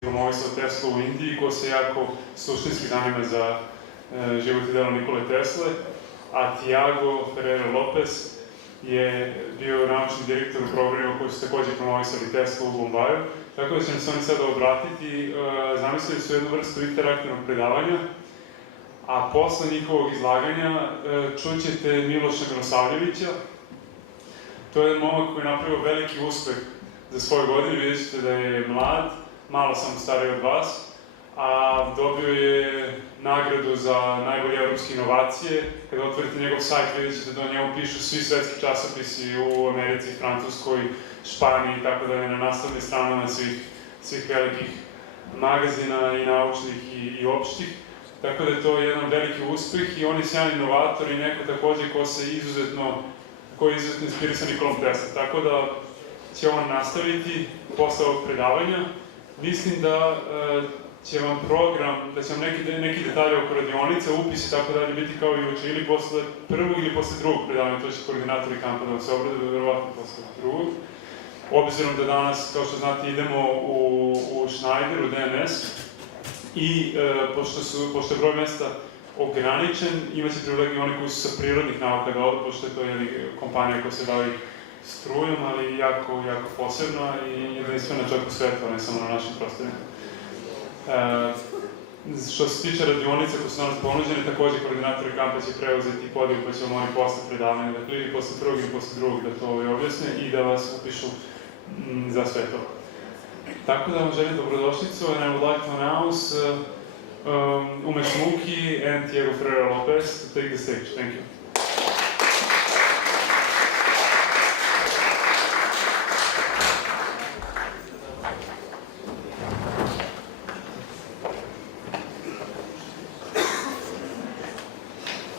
promovisao Teslu u Indiji, ko se jako suštinski zanima za život i delo Nikole Tesle, a Tiago Lopes je bio naučni direktor u programima koji su takođe promovisali Teslu u Bombaju, tako da će nam se oni sada obratiti. Zamislili su jednu vrstu interaktivnog predavanja, a posle njihovog izlaganja čućete Miloša Milisavljevića. To je momak koji je napravio veliki uspeh za svoje godine, vidjet ćete da je mlad, malo sam stariji od vas, a dobio je nagradu za najbolje evropske inovacije. Kada otvorite njegov sajt, vidjet ćete da o njemu pišu svi svetski časopisi u Americi, Francuskoj, Španiji i tako dalje, na naslovnim stranama svih velikih magazina i naučnih i opštih. Tako da je to jedan veliki uspeh i on je sjajan inovator i neko takođe koji je izuzetno inspirisan Nikolom Teslom. Tako da će on nastaviti posle ovog predavanja. Mislim da će vam program, da će vam neki detalje oko radionice, upis i tako dalje biti kao i juče, ili posle prvog ili posle drugog predavanja, to će koordinatori kampa da vam se obrade, verovatno posle drugog. Obzirom da danas, kao što znate, idemo u Schneider, u DNS, i pošto je broj mesta ograničen, imaće privilegiju oni koji su sa prirodnih nauka da odu, pošto je to kompanija koja se bavi strujom, ali jako posebna i jedinstvena čak u svetu, a ne samo na našim prostorima. Što se tiče radionice koje su danas ponuđene, takođe koordinatori kampa će preuzeti podijel pa će vam oni posle predavanja, dakle ili posle prvog ili posle drugog da to objasne i da vas upišu za sve to. Tako da vam želim dobrodošlicu, and I would like to announce Umesh Mukhi and Tiago Lopes to take the stage. Thank you.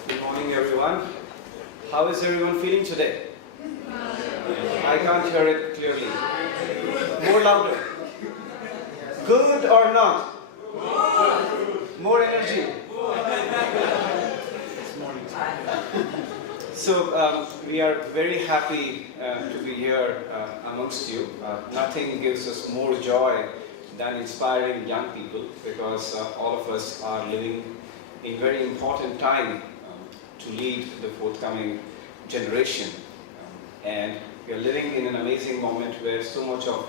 Good morning, everyone. How is everyone feeling today? I can't hear it clearly. More louder. Good or not? More energy. So we are very happy to be here amongst you. Nothing gives us more joy than inspiring young people, because all of us are living in very important time to lead the forthcoming generation. And we are living in an amazing moment where so much of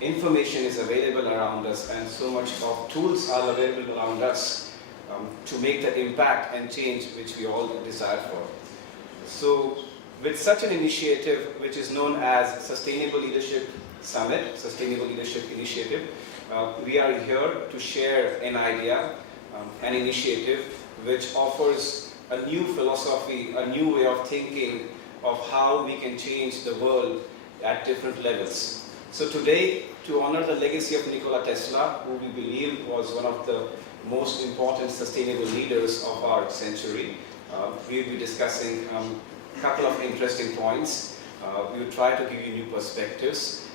information is available around us and so much of tools are available around us to make the impact and change which we all desire for. So with such an initiative, which is known as Sustainable Leadership Summit, Sustainable Leadership Initiative, we are here to share an idea, an initiative which offers a new philosophy, a new way of thinking of how we can change the world at different levels. So today, to honor the legacy of Nikola Tesla, who we believe was one of the most important sustainable leaders of our century, we will be discussing a couple of interesting points. We will try to give you new perspectives.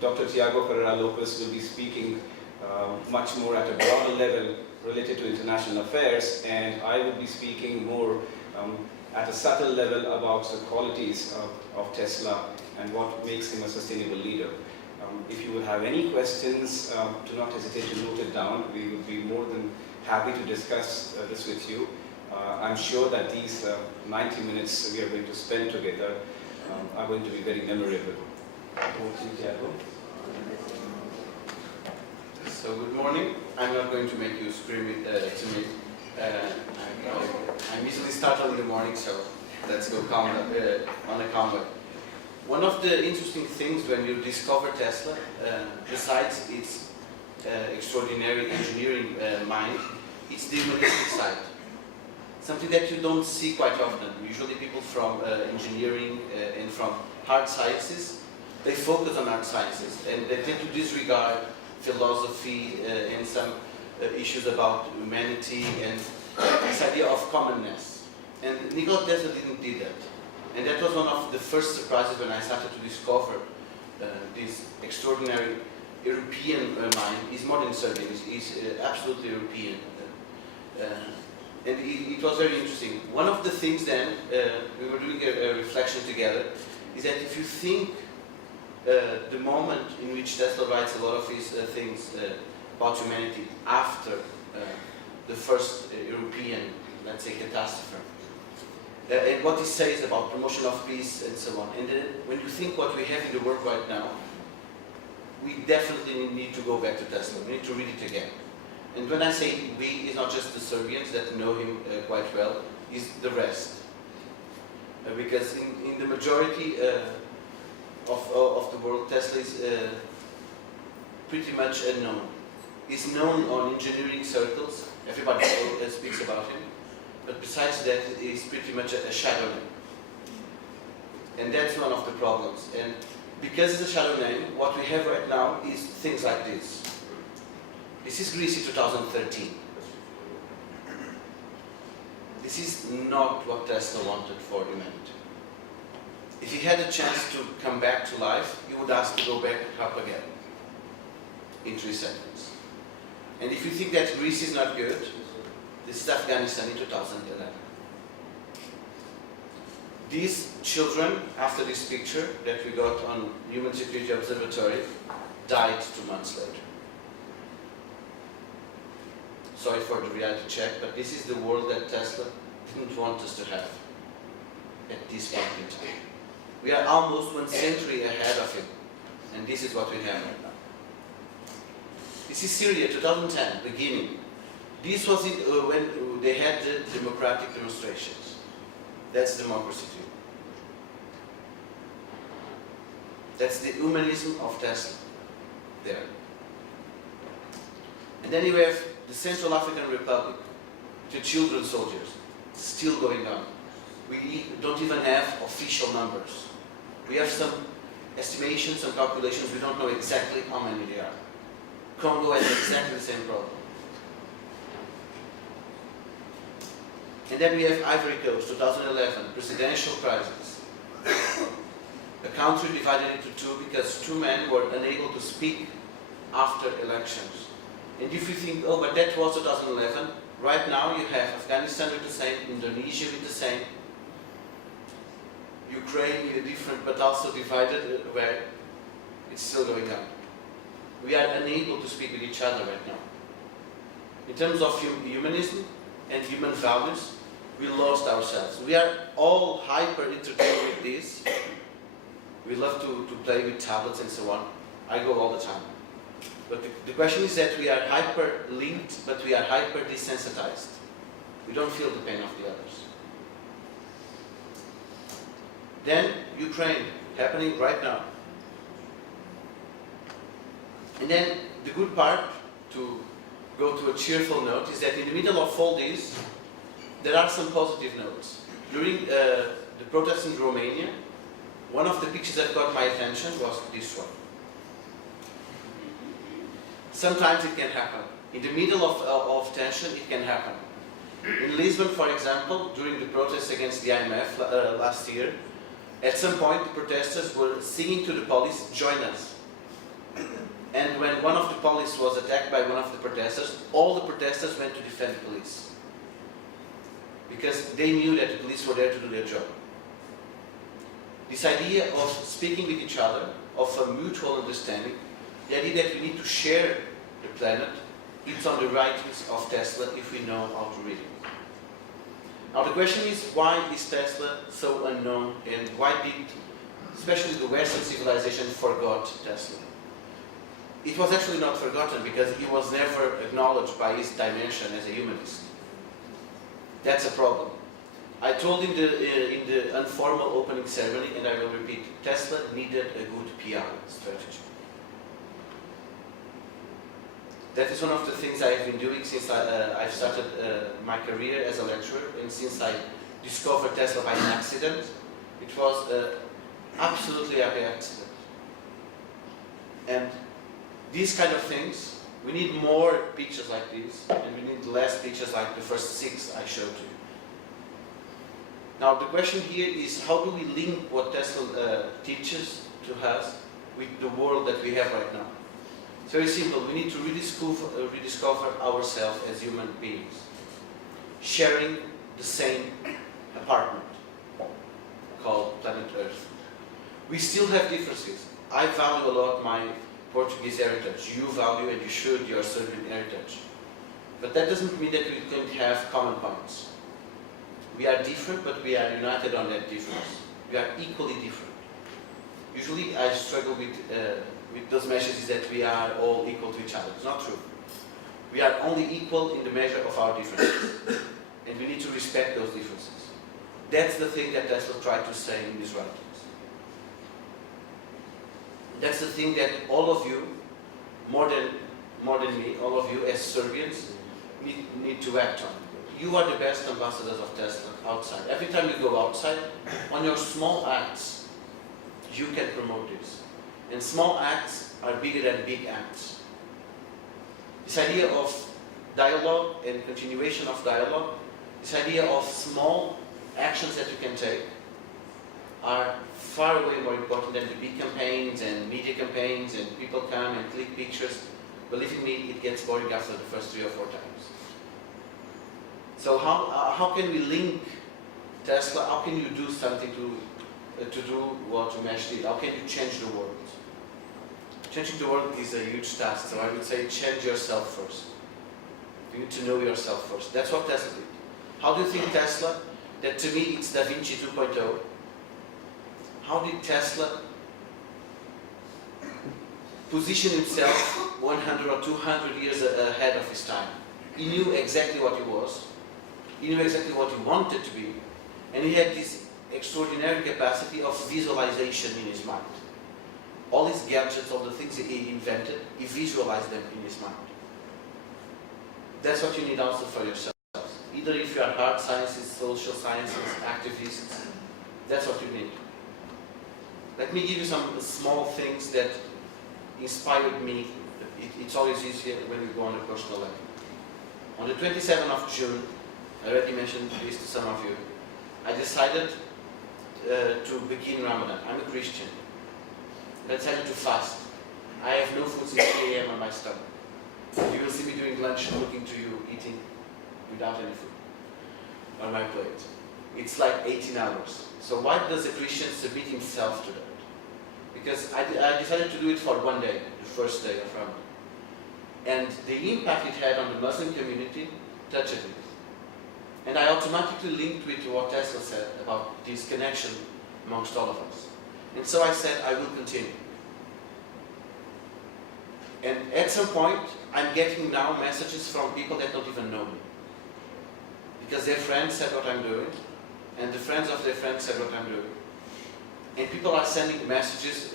Dr. Tiago Lopes will be speaking much more at a broader level related to international affairs, and I will be speaking more at a subtle level about the qualities of Tesla and what makes him a sustainable leader. If you would have any questions, do not hesitate to note it down. We would be more than happy to discuss this with you. I'm sure that these 90 minutes we are going to spend together are going to be very memorable. So good morning. I'm not going to make you scream to me. I'm easily startled in the morning, so let's go calm on a calm way. One of the interesting things when you discover Tesla, besides its extraordinary engineering mind, it's the humanistic side. Something that you don't see quite often. Usually people from engineering and from hard sciences, they focus on hard sciences and they tend to disregard philosophy and some issues about humanity and this idea of commonness. And Nikola Tesla didn't do that. And that was one of the first surprises when I started to discover this extraordinary European mind. He's more than certain, he's absolutely European. And it was very interesting. One of the things then, we were doing a reflection together, is that if you think the moment in which Tesla writes a lot of his things about humanity after the first European, let's say, catastrophe. And what he says about promotion of peace and so on. And then when you think what we have in the world right now, we definitely need to go back to Tesla. We need to read it again. And when I say we, it's not just the Serbians that know him quite well, it's the rest. Because in the majority of the world, Tesla is pretty much unknown. He's known on engineering circles. Everybody speaks about him. But besides that, he's pretty much a shadow name. And that's one of the problems. And because it's a shadow name, what we have right now is things like this. This is Greece in 2013. This is not what Tesla wanted for humanity. If he had a chance to come back to life, he would ask to go back up again in 3 seconds. And if you think that Greece is not good, this is Afghanistan in 2011. These children, after this picture that we got on Human Security Observatory, died 2 months later. Sorry for the reality check, but this is the world that Tesla didn't want us to have at this point in time. We are almost 1 century ahead of him, and this is what we have right now. This is Syria, 2010, beginning. This was when they had the democratic demonstrations. That's democracy too. That's the humanism of Tesla there. And then you have the Central African Republic, the children soldiers, still going on. We don't even have official numbers. We have some estimations, some calculations, we don't know exactly how many there are. Congo has exactly the same problem. And then we have Ivory Coast, 2011, presidential crisis. A country divided into 2 because 2 men were unable to speak after elections. And if you think, oh, but that was 2011, right now you have Afghanistan with the same, Indonesia with the same, Ukraine different but also divided where it's still going on. We are unable to speak with each other right now. In terms of humanism and human values, we lost ourselves. We are all hyper entertained with this. We love to play with tablets and so on. I go all the time. But the question is that we are hyper linked, but we are hyper desensitized. We don't feel the pain of the others. Then Ukraine, happening right now. And then the good part, to go to a cheerful note, is that in the middle of all this, there are some positive notes. During the protests in Romania, one of the pictures that got my attention was this one. Sometimes it can happen. In the middle of tension, it can happen. In Lisbon, for example, during the protests against the IMF last year, at some point the protesters were singing to the police, "Join us." And when one of the police was attacked by one of the protesters, all the protesters went to defend the police. Because they knew that the police were there to do their job. This idea of speaking with each other, of a mutual understanding, the idea that we need to share the planet, it's on the writings of Tesla if we know how to read it. Now the question is, why is Tesla so unknown, and why did, especially the Western civilization, forgot Tesla? It was actually not forgotten because he was never acknowledged by his dimension as a humanist. That's a problem. I told in the informal opening ceremony, and I will repeat, Tesla needed a good PR strategy. That is one of the things I have been doing since I've started my career as a lecturer, and since I discovered Tesla by an accident. It was absolutely a accident. And these kind of things, we need more pictures like this, and we need less pictures like the first 6 I showed you. Now the question here is, how do we link what Tesla teaches to us with the world that we have right now? It's very simple. We need to rediscover ourselves as human beings, sharing the same apartment called planet Earth. We still have differences. I value a lot my Portuguese heritage. You value, and you should, your Serbian heritage. But that doesn't mean that we don't have common points. We are different, but we are united on that difference. We are equally different. Usually I struggle with those messages that we are all equal to each other. It's not true. We are only equal in the measure of our differences. And we need to respect those differences. That's the thing that Tesla tried to say in his writings. That's the thing that all of you, more than me, all of you as Serbians, need to act on. You are the best ambassadors of Tesla outside. Every time you go outside, on your small acts, you can promote this. And small acts are bigger than big acts. This idea of dialogue and continuation of dialogue, this idea of small actions that you can take, are far way more important than the big campaigns and media campaigns and people come and click pictures. Believe me, it gets boring after the first 3 or 4 times. So how can we link Tesla? How can you do something to do what Umesh did? How can you change the world? Changing the world is a huge task, so I would say change yourself first. You need to know yourself first. That's what Tesla did. How do you think Tesla, that to me it's Da Vinci 2.0, how did Tesla position himself 100 or 200 years ahead of his time? He knew exactly what he was, he knew exactly what he wanted to be, and he had this extraordinary capacity of visualization in his mind. All his gadgets, all the things that he invented, he visualized them in his mind. That's what you need also for yourselves. Either if you are hard sciences, social sciences, activists, that's what you need. Let me give you some small things that inspired me. It's always easier when we go on a personal level. On the 27th of June, I already mentioned this to some of you, I decided to begin Ramadan. I'm a Christian. I decided to fast. I have no food since 3 a.m. on my stomach. You will see me during lunch looking to you, eating without any food on my plate. It's like 18 hours. So why does a Christian submit himself to that? Because I decided to do it for 1 day, the first day of Ramadan. And the impact it had on the Muslim community touched me. And I automatically linked with what Tesla said about this connection amongst all of us. And so I said, I will continue. And at some point, I'm getting now messages from people that don't even know me. Because their friends said what I'm doing, and the friends of their friends said what I'm doing. And people are sending messages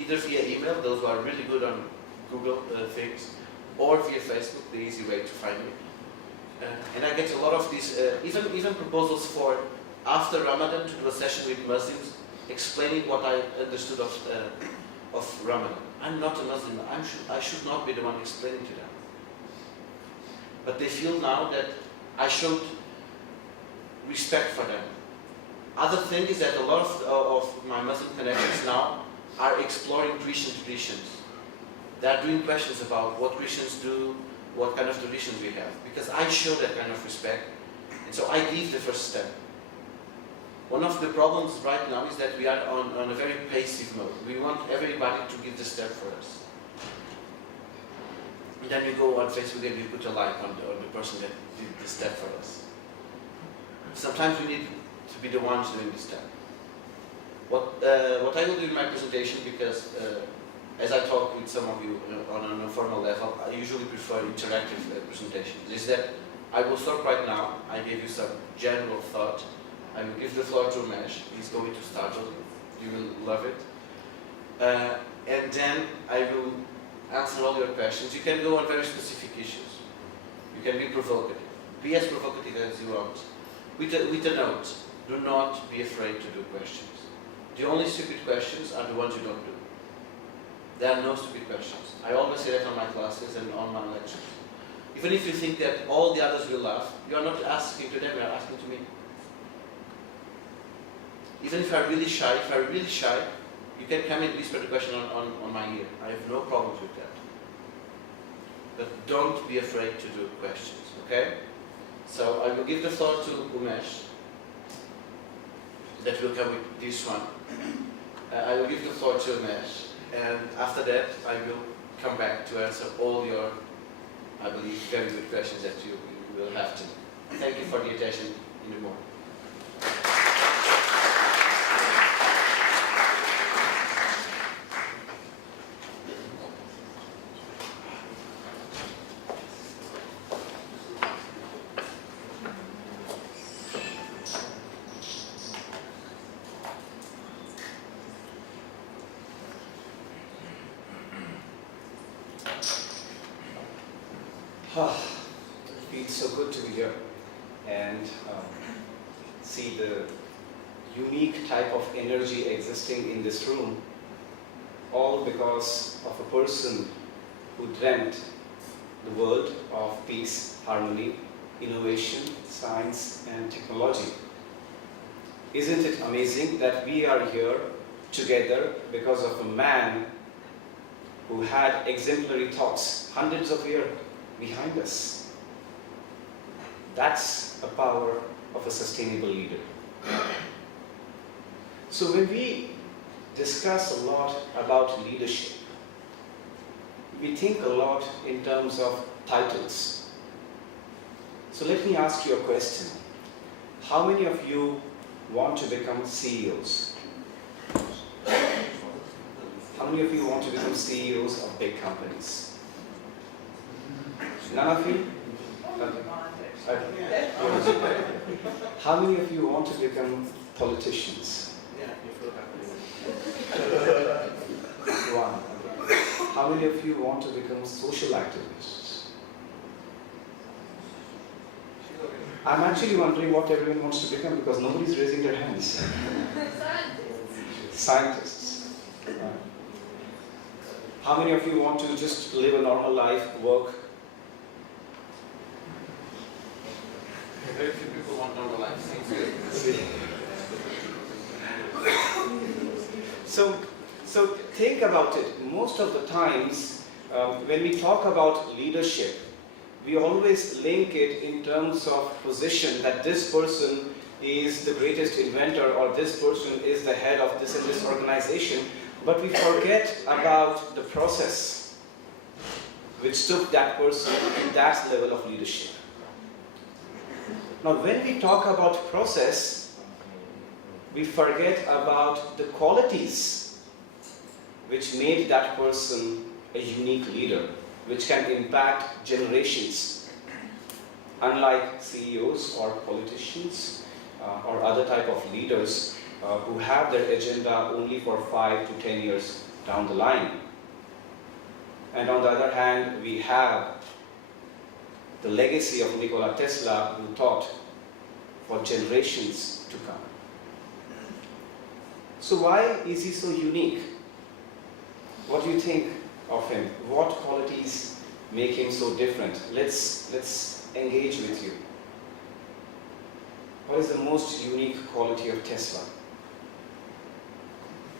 either via email, those who are really good on Google things, or via Facebook, the easy way to find me. And I get a lot of these, even proposals for after Ramadan to do a session with Muslims, explaining what I understood of Ramadan. I'm not a Muslim. I should not be the one explaining to them. But they feel now that I showed respect for them. Other thing is that a lot of my Muslim connections now are exploring Christian traditions. They are doing questions about what Christians do, what kind of traditions we have. Because I show that kind of respect, and so I give the first step. One of the problems right now is that we are on a very passive mode. We want everybody to give the step for us. And then we go on Facebook and we put a like on the person that did the step for us. Sometimes we need to be the ones doing the step. What I will do in my presentation, because as I talk with some of you on an informal level, I usually prefer interactive presentations, is that I will start right now. I gave you some general thought. I will give the floor to Umesh. He's going to start it. You will love it. And then I will answer all your questions. You can go on very specific issues. You can be provocative. Be as provocative as you want. With a note, do not be afraid to do questions. The only stupid questions are the ones you don't do. There are no stupid questions. I always say that on my classes and on my lectures. Even if you think that all the others will laugh, you are not asking to them, you are asking to me. Even if I'm really shy, you can come and whisper the question on my ear. I have no problems with that. But don't be afraid to do questions, okay? So I will give the floor to Umesh. That will come with this one. I will give the floor to Umesh. And after that, I will come back to answer all your, I believe, very good questions that you will have to. Thank you for the attention in the morning. It feels so good to be here and see the unique type of energy existing in this room, all because of a person who dreamt the world of peace, harmony, innovation, science and technology. Isn't it amazing that we are here together because of a man who had exemplary thoughts hundreds of years behind us? That's a power of a sustainable leader. So when we discuss a lot about leadership, we think a lot in terms of titles. So let me ask you a question. How many of you want to become CEOs? How many of you want to become CEOs of big companies? None of you? How many of you want to become politicians? One. How many of you want to become social activists? I'm actually wondering what everyone wants to become because nobody's raising their hands. Scientists. How many of you want to just live a normal life, work? Very few people want normal life. So think about it. Most of the times, when we talk about leadership, we always link it in terms of position, that this person is the greatest inventor or this person is the head of this and this organization, but we forget about the process which took that person to that level of leadership. Now, when we talk about process, we forget about the qualities which made that person a unique leader, which can impact generations. Unlike CEOs or politicians or other type of leaders who have their agenda only for 5 to 10 years down the line. And on the other hand, we have the legacy of Nikola Tesla, who taught for generations to come. So why is he so unique? What do you think of him? What qualities make him so different? Let's engage with you. What is the most unique quality of Tesla?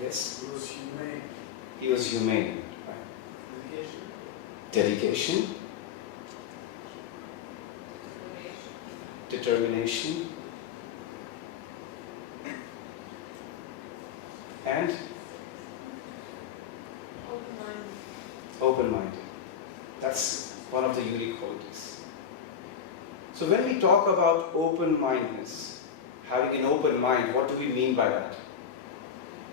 Yes? He was humane. He was humane. Right. Dedication. Determination. And open-minded. That's one of the unique qualities. So when we talk about open-mindedness, having an open mind, what do we mean by that?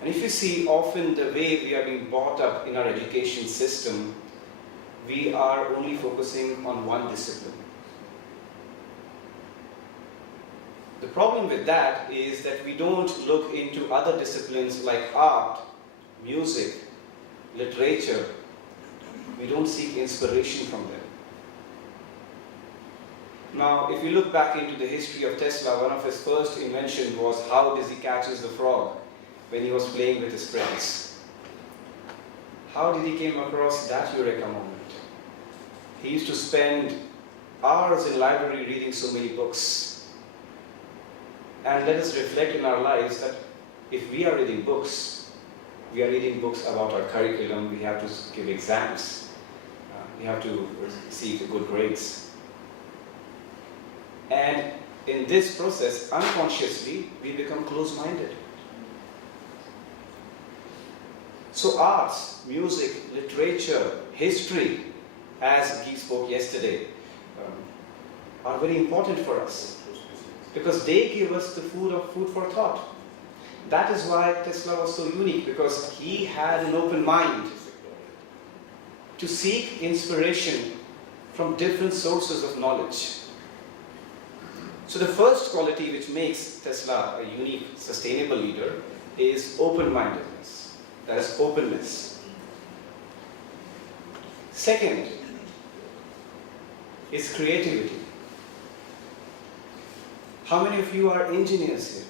And if you see, often the way we are being brought up in our education system, we are only focusing on one discipline. The problem with that is that we don't look into other disciplines like art, music, literature. We don't seek inspiration from them. Now, if you look back into the history of Tesla, one of his first inventions was how does he catches the frog when he was playing with his friends. How did he came across that eureka moment? He used to spend hours in library reading so many books. And let us reflect in our lives that if we are reading books, we are reading books about our curriculum, we have to give exams, we have to receive good grades. And in this process, unconsciously, we become close-minded. So arts, music, literature, history, as Guy spoke yesterday, are very important for us because they give us the food for thought. That is why Tesla was so unique, because he had an open mind to seek inspiration from different sources of knowledge. So the first quality which makes Tesla a unique, sustainable leader is open-mindedness. That is openness. Second is creativity. How many of you are engineers here?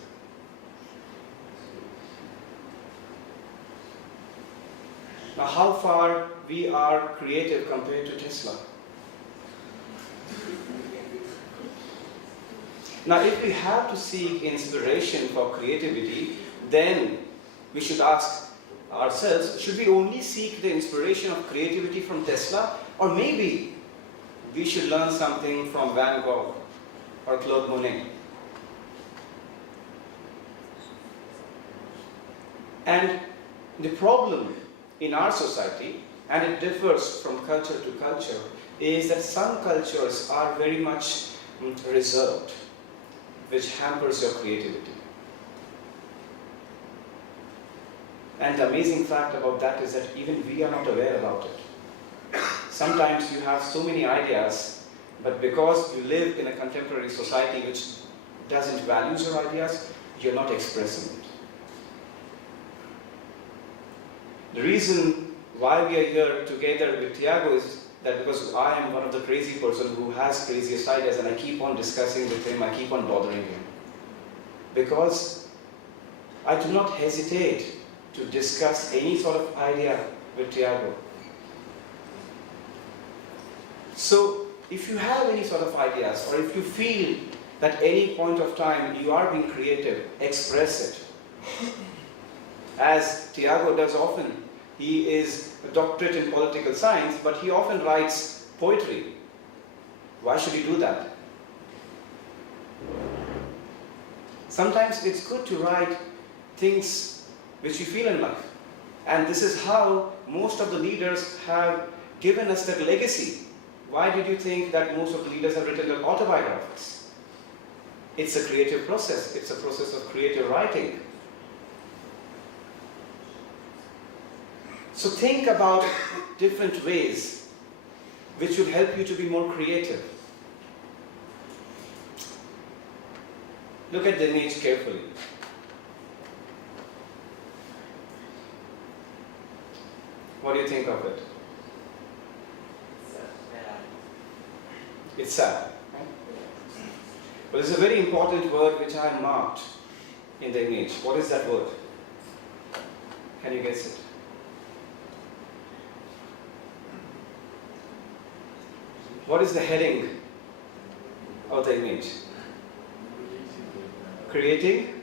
Now, how far we are creative compared to Tesla? Now, if we have to seek inspiration for creativity, then we should ask ourselves, should we only seek the inspiration of creativity from Tesla? Or maybe we should learn something from Van Gogh or Claude Monet? And the problem in our society, and it differs from culture to culture, is that some cultures are very much reserved, which hampers your creativity. And the amazing fact about that is that even we are not aware about it. Sometimes you have so many ideas, but because you live in a contemporary society which doesn't value your ideas, you're not expressing it. The reason why we are here together with Tiago is that because I am one of the crazy person who has craziest ideas, and I keep on discussing with him, I keep on bothering him. Because I do not hesitate to discuss any sort of idea with Tiago. So if you have any sort of ideas, or if you feel that at any point of time you are being creative, express it. As Tiago does often. He is a doctorate in political science, but he often writes poetry. Why should he do that? Sometimes it's good to write things which you feel in life. And this is how most of the leaders have given us that legacy. Why did you think that most of the leaders have written their autobiographies? It's a creative process. It's a process of creative writing. So think about different ways which will help you to be more creative. Look at the image carefully. What do you think of it? It's sad. But there's a very important word which I marked in the image. What is that word? Can you guess it? What is the heading of the image? Creating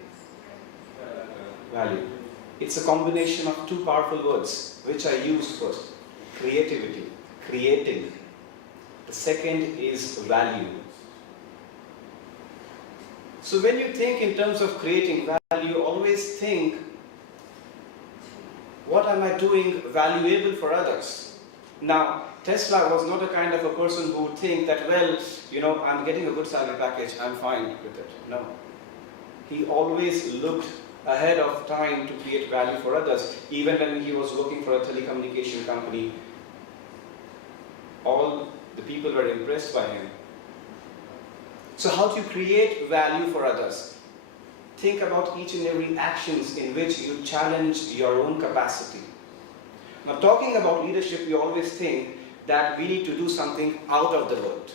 value. It's a combination of two powerful words which I used first. Creativity, creating. The second is value. So when you think in terms of creating value, always think, what am I doing valuable for others? Now, Tesla was not a kind of a person who would think that, well, I'm getting a good salary package, I'm fine with it. No. He always looked ahead of time to create value for others. Even when he was working for a telecommunication company, all the people were impressed by him. So how do you create value for others? Think about each and every actions in which you challenge your own capacity. Now, talking about leadership, we always think that we need to do something out of the world,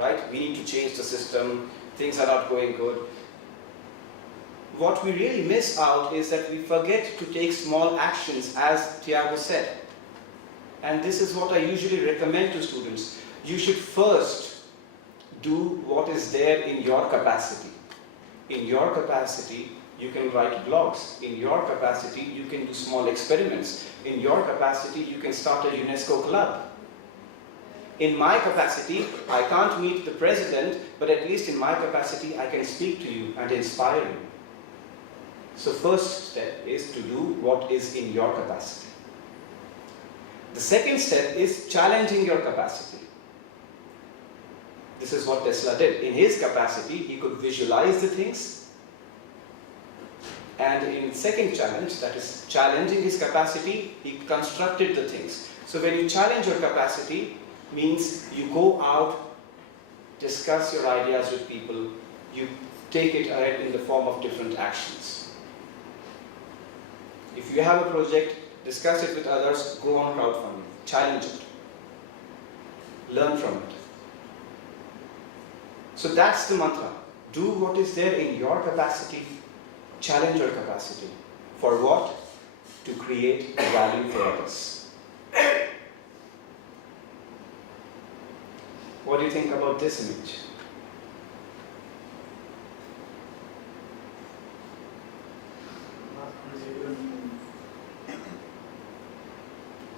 right? We need to change the system, things are not going good. What we really miss out is that we forget to take small actions, as Tiago said. And this is what I usually recommend to students. You should first do what is there in your capacity. In your capacity, you can write blogs. In your capacity, you can do small experiments. In your capacity, you can start a UNESCO club. In my capacity, I can't meet the president, but at least in my capacity, I can speak to you and inspire you. So first step is to do what is in your capacity. The second step is challenging your capacity. This is what Tesla did. In his capacity, he could visualize the things. And in second challenge, that is challenging his capacity, he constructed the things. So when you challenge your capacity, means you go out, discuss your ideas with people, you take it ahead in the form of different actions. If you have a project, discuss it with others, go on crowdfunding, challenge it, learn from it. So that's the mantra. Do what is there in your capacity, challenge your capacity. For what? To create value for others. What do you think about this image?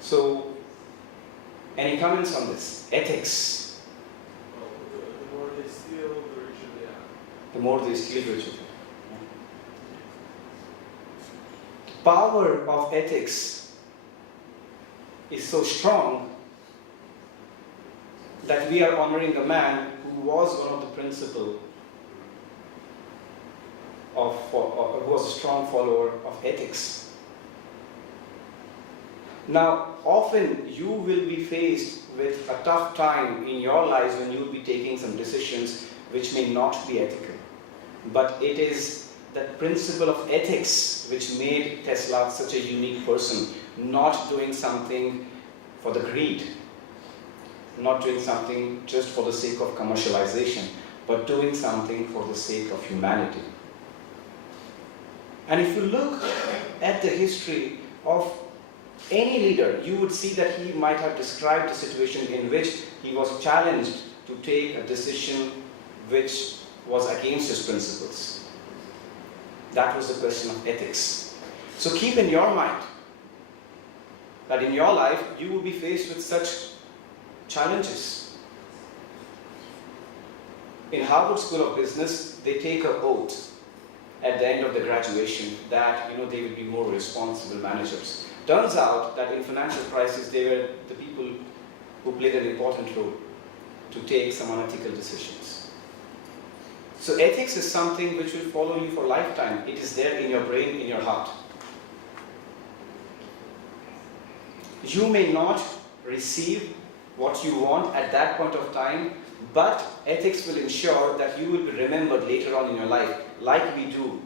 So, any comments on this? Ethics. The more they steal, the richer they are. The more they steal, the richer. The power of ethics is so strong that we are honoring a man who was one of the principal of, who was a strong follower of ethics. Now, often you will be faced with a tough time in your lives when you will be taking some decisions which may not be ethical. But it is that principle of ethics which made Tesla such a unique person, not doing something for the greed, not doing something just for the sake of commercialization, but doing something for the sake of humanity. And if you look at the history of any leader, you would see that he might have described a situation in which he was challenged to take a decision which was against his principles. That was the question of ethics. So keep in your mind that in your life you will be faced with such challenges. In Harvard School of Business, they take an oath at the end of the graduation that they will be more responsible managers. Turns out that in financial crisis, they were the people who played an important role to take some unethical decisions. So ethics is something which will follow you for a lifetime. It is there in your brain, in your heart. You may not receive what you want at that point of time, but ethics will ensure that you will be remembered later on in your life, like we do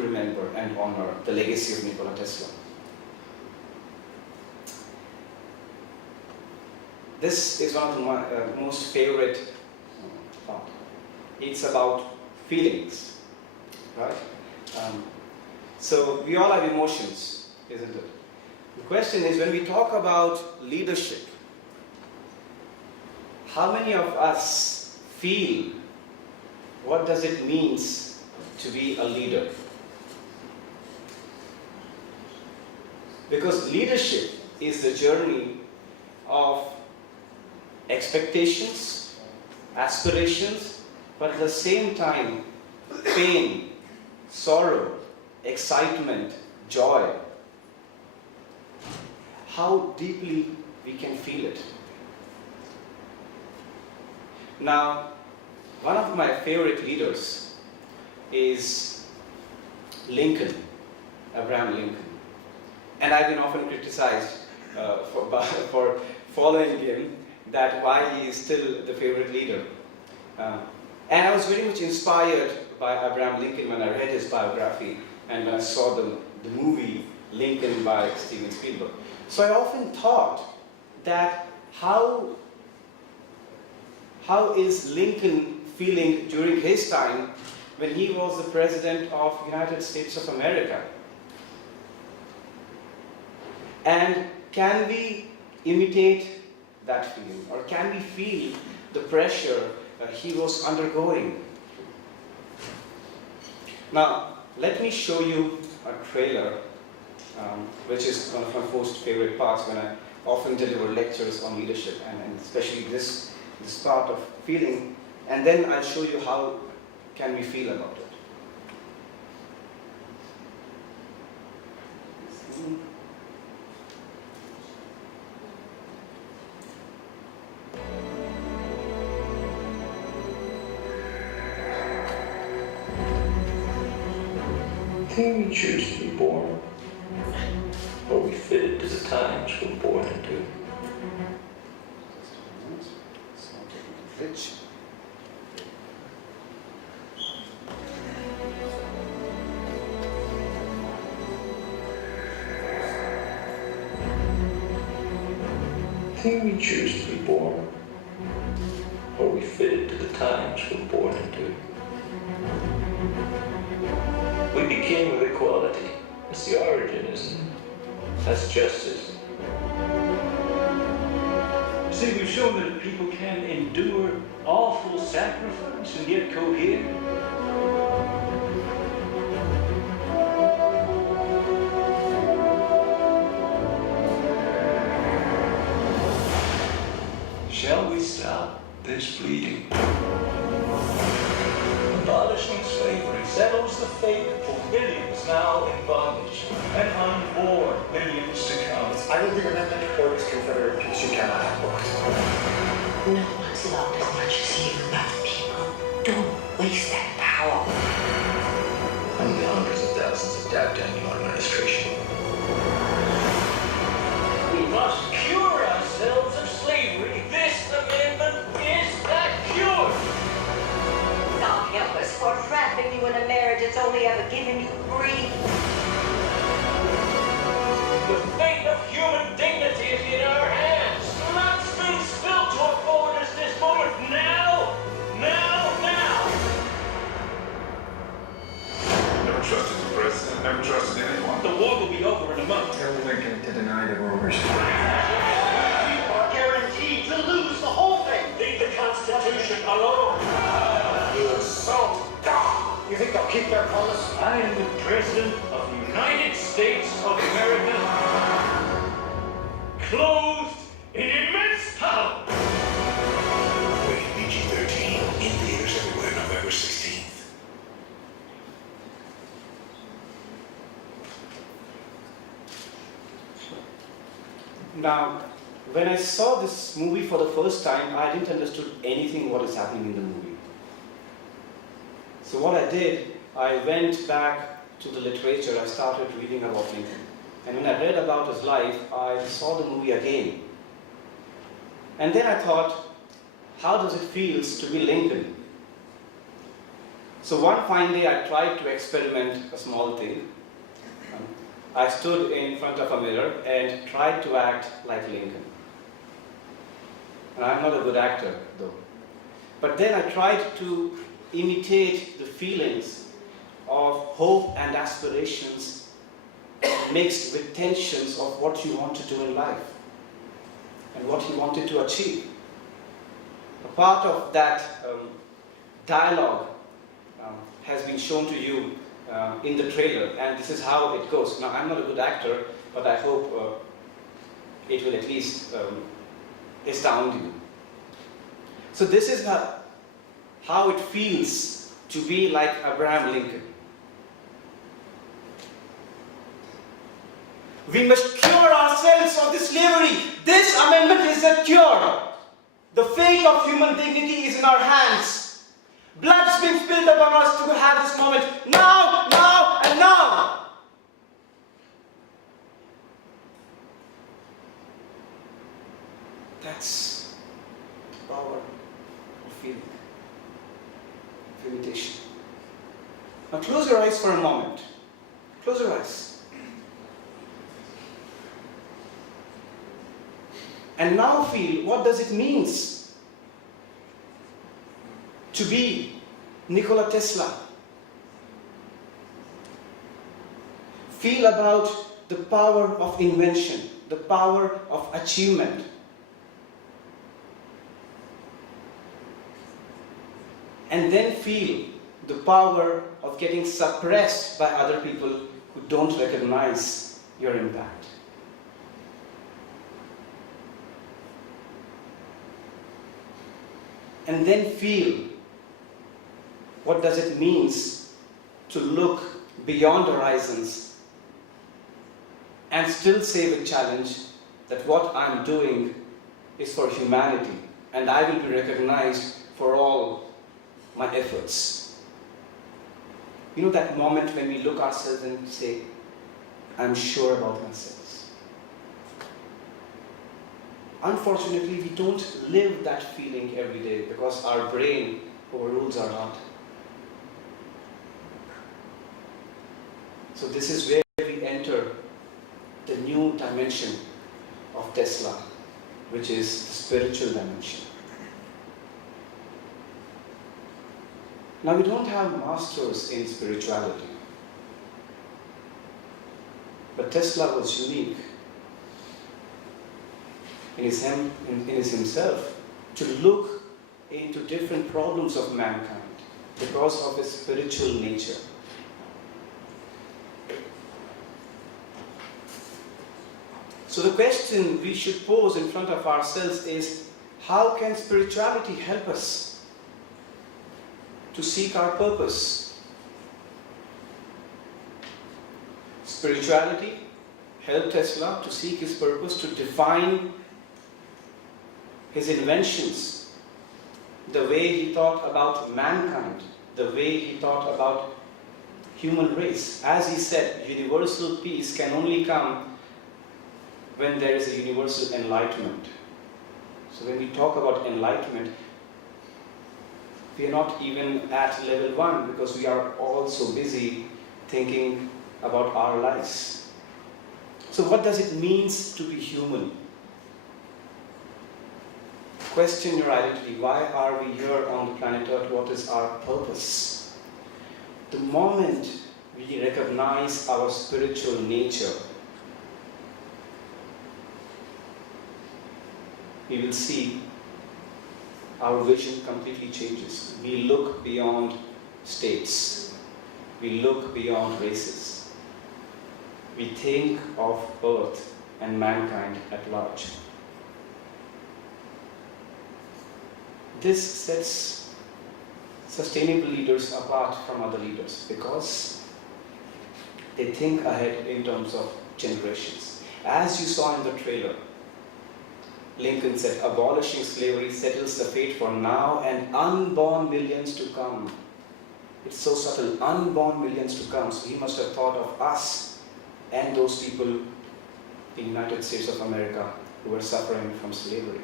remember and honor the legacy of Nikola Tesla. This is one of my most favorite part. It's about feelings, right? So we all have emotions, isn't it? The question is, when we talk about leadership, how many of us feel what does it mean to be a leader? Because leadership is the journey of expectations, aspirations, but at the same time, pain, sorrow, excitement, joy. How deeply we can feel it. Now, one of my favorite leaders is Lincoln, Abraham Lincoln. And I've been often criticized for following him, that why he is still the favorite leader. And I was very much inspired by Abraham Lincoln when I read his biography and when I saw the movie Lincoln by Steven Spielberg. So I often thought that how is Lincoln feeling during his time when he was the President of the United States of America? And can we imitate that feeling? Or can we feel the pressure he was undergoing? Now, let me show you a trailer, which is one of my most favorite parts when I often deliver lectures on leadership, and especially this part of feeling, and then I'll show you how can we feel about it. Can we choose to be born? Or are we fitted to the times we're born into? Rich. Can we choose to be born? Or are we fitted to the times we're born into? We begin with equality. That's the origin, isn't it? That's justice. See, we've shown that people can endure awful sacrifice and yet cohere. Shall we stop this bleeding? Abolishing slavery settles the fate for millions now in bondage and unborn millions to come. I will be remembered for this Confederate peace you cannot have booked. No one's loved as much as you about the people. Don't waste that power. Among the hundreds of thousands of doubt down your administration. We must cure ourselves of slavery. This amendment is that cure. God help us for trapping you in a marriage that's only ever given you grief. The fate of human dignity is in our hands. Blood's been spilled to afford us this moment now. Never trusted the president, never trusted anyone. The war will be over in a month. Tell Lincoln to deny the rumors. We are guaranteed to lose the whole thing. Leave the Constitution alone. You're so dumb. You think they'll keep their promise? I am the President of the United States of America, clothed in immense power. Rated PG-13, in theaters everywhere, November 16th. Now, when I saw this movie for the first time, I didn't understand anything what is happening in the movie. So what I did, I went back to the literature, I started reading about Lincoln. And when I read about his life, I saw the movie again. And then I thought, how does it feel to be Lincoln? So one fine day I tried to experiment a small thing. I stood in front of a mirror and tried to act like Lincoln. And I'm not a good actor, though. But then I tried to imitate the feelings of hope and aspirations mixed with tensions of what you want to do in life and what you wanted to achieve. A part of that dialogue has been shown to you in the trailer, and this is how it goes. Now, I'm not a good actor, but I hope it will at least astound you. So this is how it feels to be like Abraham Lincoln. We must cure ourselves of this slavery. This amendment is a cure. The fate of human dignity is in our hands. Blood's been spilled upon us to have this moment now, and now. That's the power of feeling, of imitation. Now close your eyes for a moment. Close your eyes. And now feel, what does it mean to be Nikola Tesla? Feel about the power of invention, the power of achievement. And then feel the power of getting suppressed by other people who don't recognize your impact. And then feel, what does it mean to look beyond horizons and still say with challenge that what I'm doing is for humanity and I will be recognized for all my efforts. You know that moment when we look ourselves and say, I'm sure about myself. Unfortunately, we don't live that feeling every day because our brain overrules our heart. So this is where we enter the new dimension of Tesla, which is the spiritual dimension. Now we don't have masters in spirituality, but Tesla was unique in his himself to look into different problems of mankind because of his spiritual nature. So the question we should pose in front of ourselves is, how can spirituality help us to seek our purpose? Spirituality helped Tesla to seek his purpose, to define his inventions, the way he thought about mankind, the way he thought about human race. As he said, universal peace can only come when there is a universal enlightenment. So when we talk about enlightenment, we are not even at level 1 because we are all so busy thinking about our lives. So what does it mean to be human? Question your identity. Why are we here on the planet Earth? What is our purpose? The moment we recognize our spiritual nature, we will see our vision completely changes. We look beyond states. We look beyond races. We think of Earth and mankind at large. This sets sustainable leaders apart from other leaders because they think ahead in terms of generations. As you saw in the trailer, Lincoln said, abolishing slavery settles the fate for now and unborn millions to come. It's so subtle, unborn millions to come. So he must have thought of us and those people in the United States of America who were suffering from slavery.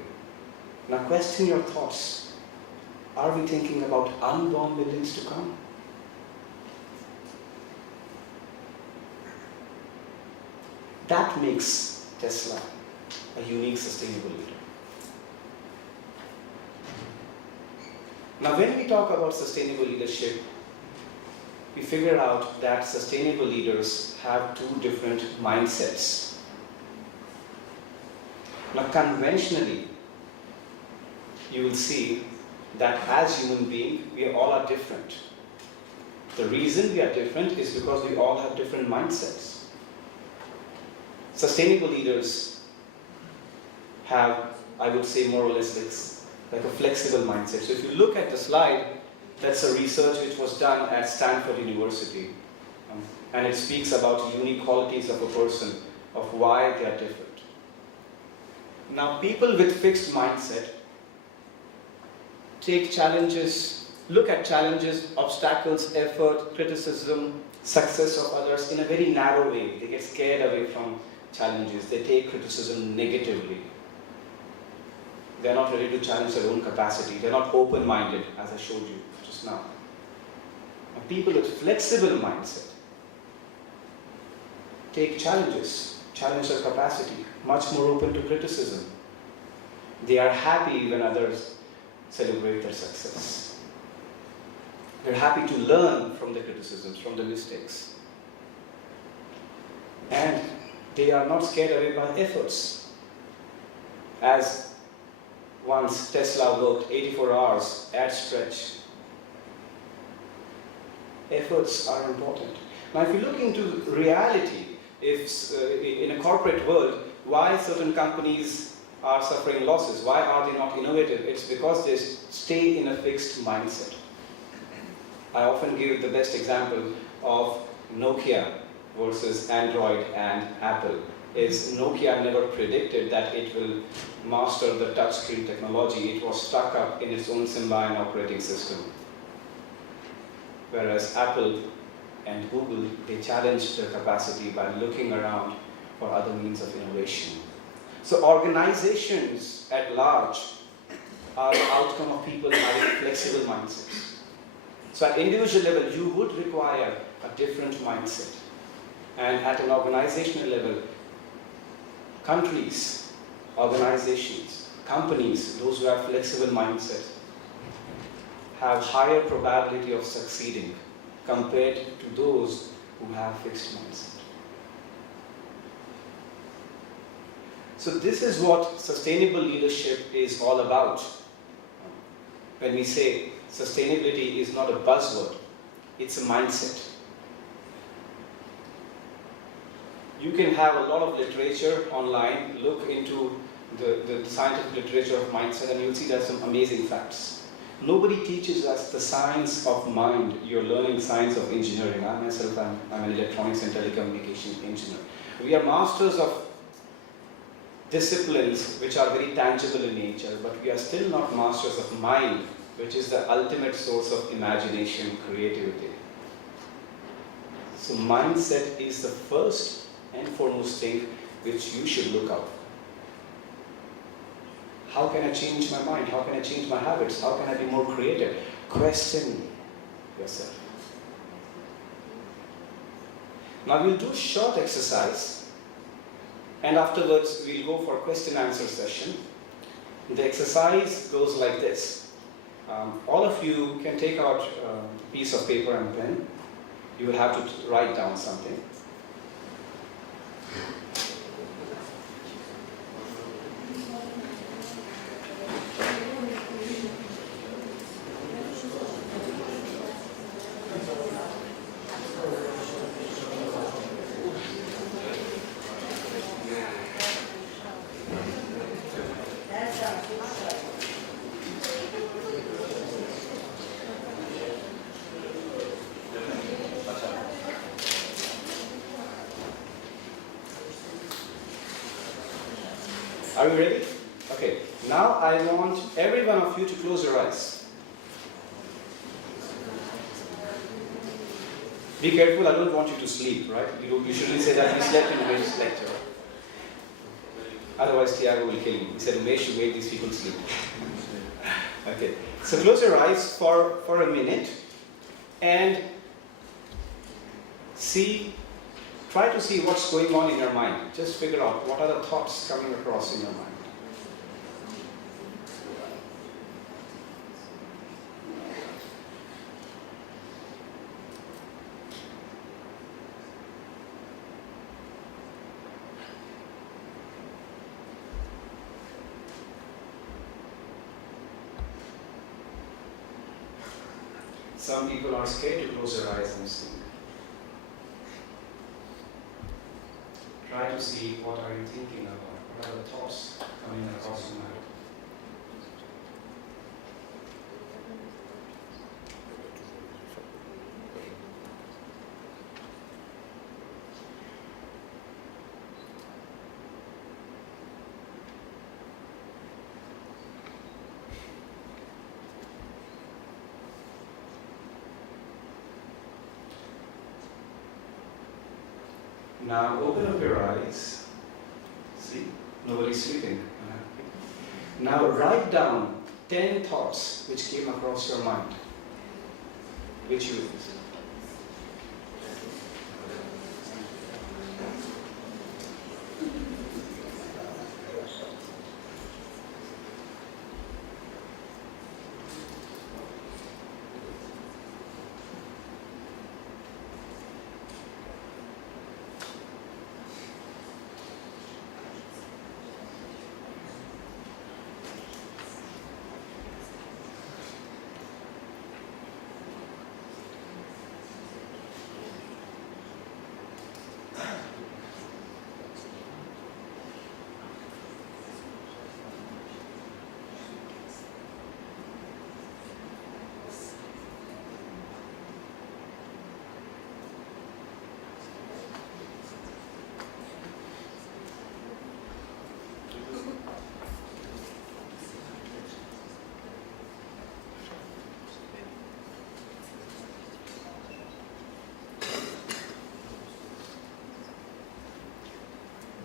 Now question your thoughts. Are we thinking about unborn millions to come? That makes Tesla a unique sustainable leader. Now when we talk about sustainable leadership, we figure out that sustainable leaders have two different mindsets. Now conventionally, you will see that as human beings, we all are different. The reason we are different is because we all have different mindsets. Sustainable leaders have, I would say, more or less like a flexible mindset. So if you look at the slide, that's a research which was done at Stanford University. And it speaks about unique qualities of a person, of why they are different. Now, people with fixed mindset take challenges, look at challenges, obstacles, effort, criticism, success of others in a very narrow way. They get scared away from challenges. They take criticism negatively. They're not ready to challenge their own capacity. They're not open-minded, as I showed you just now. And people with flexible mindset take challenges, challenge their capacity, much more open to criticism. They are happy when others celebrate their success. They're happy to learn from the criticisms, from the mistakes. And they are not scared away by efforts. As once Tesla worked 84 hours at stretch. Efforts are important. Now if you look into reality, if in a corporate world, why certain companies are suffering losses, why are they not innovative? It's because they stay in a fixed mindset. I often give the best example of Nokia versus Android and Apple. is Nokia never predicted that it will master the touchscreen technology. It was stuck up in its own Symbian operating system. Whereas Apple and Google, they challenged their capacity by looking around for other means of innovation. So organizations at large are the outcome of people having flexible mindsets. So at individual level, you would require a different mindset. And at an organizational level, countries, organizations, companies, those who have flexible mindset, have higher probability of succeeding compared to those who have fixed mindset. So this is what sustainable leadership is all about. When we say sustainability is not a buzzword, it's a mindset. You can have a lot of literature online, look into the scientific literature of mindset, and you'll see there's some amazing facts. Nobody teaches us the science of mind. You're learning science of engineering. I myself, I'm an electronics and telecommunication engineer. We are masters of disciplines which are very tangible in nature, but we are still not masters of mind, which is the ultimate source of imagination, creativity. So mindset is the first and foremost thing which you should look out. How can I change my mind? How can I change my habits? How can I be more creative? Question yourself. Now we'll do a short exercise, and afterwards we'll go for a question and answer session. The exercise goes like this. All of you can take out a piece of paper and pen. You will have to write down something. Are you ready? Okay. Now I want every one of you to close your eyes. Be careful, I don't want you to sleep, right? You shouldn't say that you slept in Umesh's lecture. Otherwise Tiago will kill you. He said, Umesh, you made these people sleep. Okay. So close your eyes for a minute and try to see what's going on in your mind. Just figure out what are the thoughts coming across in your mind. Some people are scared to close their eyes and sleep. Try to see what are you thinking about, what are the thoughts coming across your mind. Now open up your eyes. See, nobody's sleeping. Now write down 10 thoughts which came across your mind. Which you use.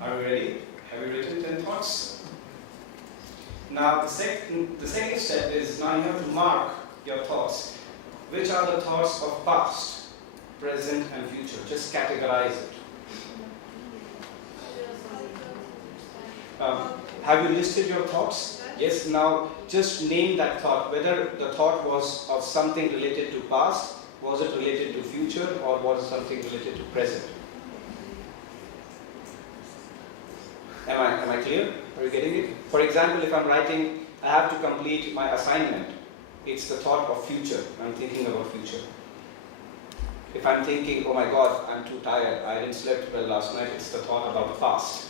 Are we ready? Have you written 10 thoughts? Now the second step is now you have to mark your thoughts. Which are the thoughts of past, present and future? Just categorize it. Have you listed your thoughts? Yes, now just name that thought, whether the thought was of something related to past, was it related to future, or was it something related to present? Am I clear? Are you getting it? For example, if I'm writing, I have to complete my assignment, it's the thought of future. I'm thinking about future. If I'm thinking, oh my God, I'm too tired, I didn't sleep well last night, it's the thought about the past.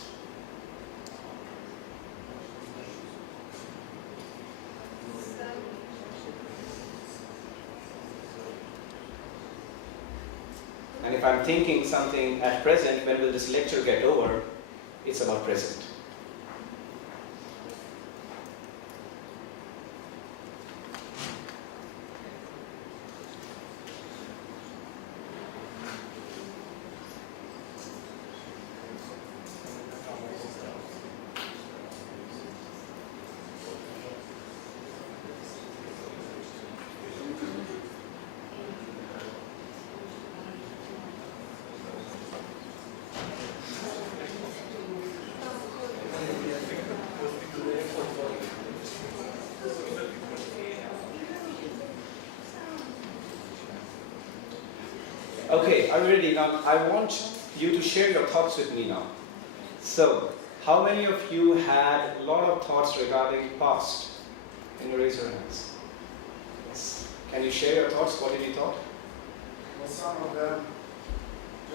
And if I'm thinking something at present, when will this lecture get over, it's about present. Okay, are you ready? Now, I want you to share your thoughts with me now. So, how many of you had a lot of thoughts regarding past? Can you raise your hands? Yes. Can you share your thoughts? What did you thought? Well, some of them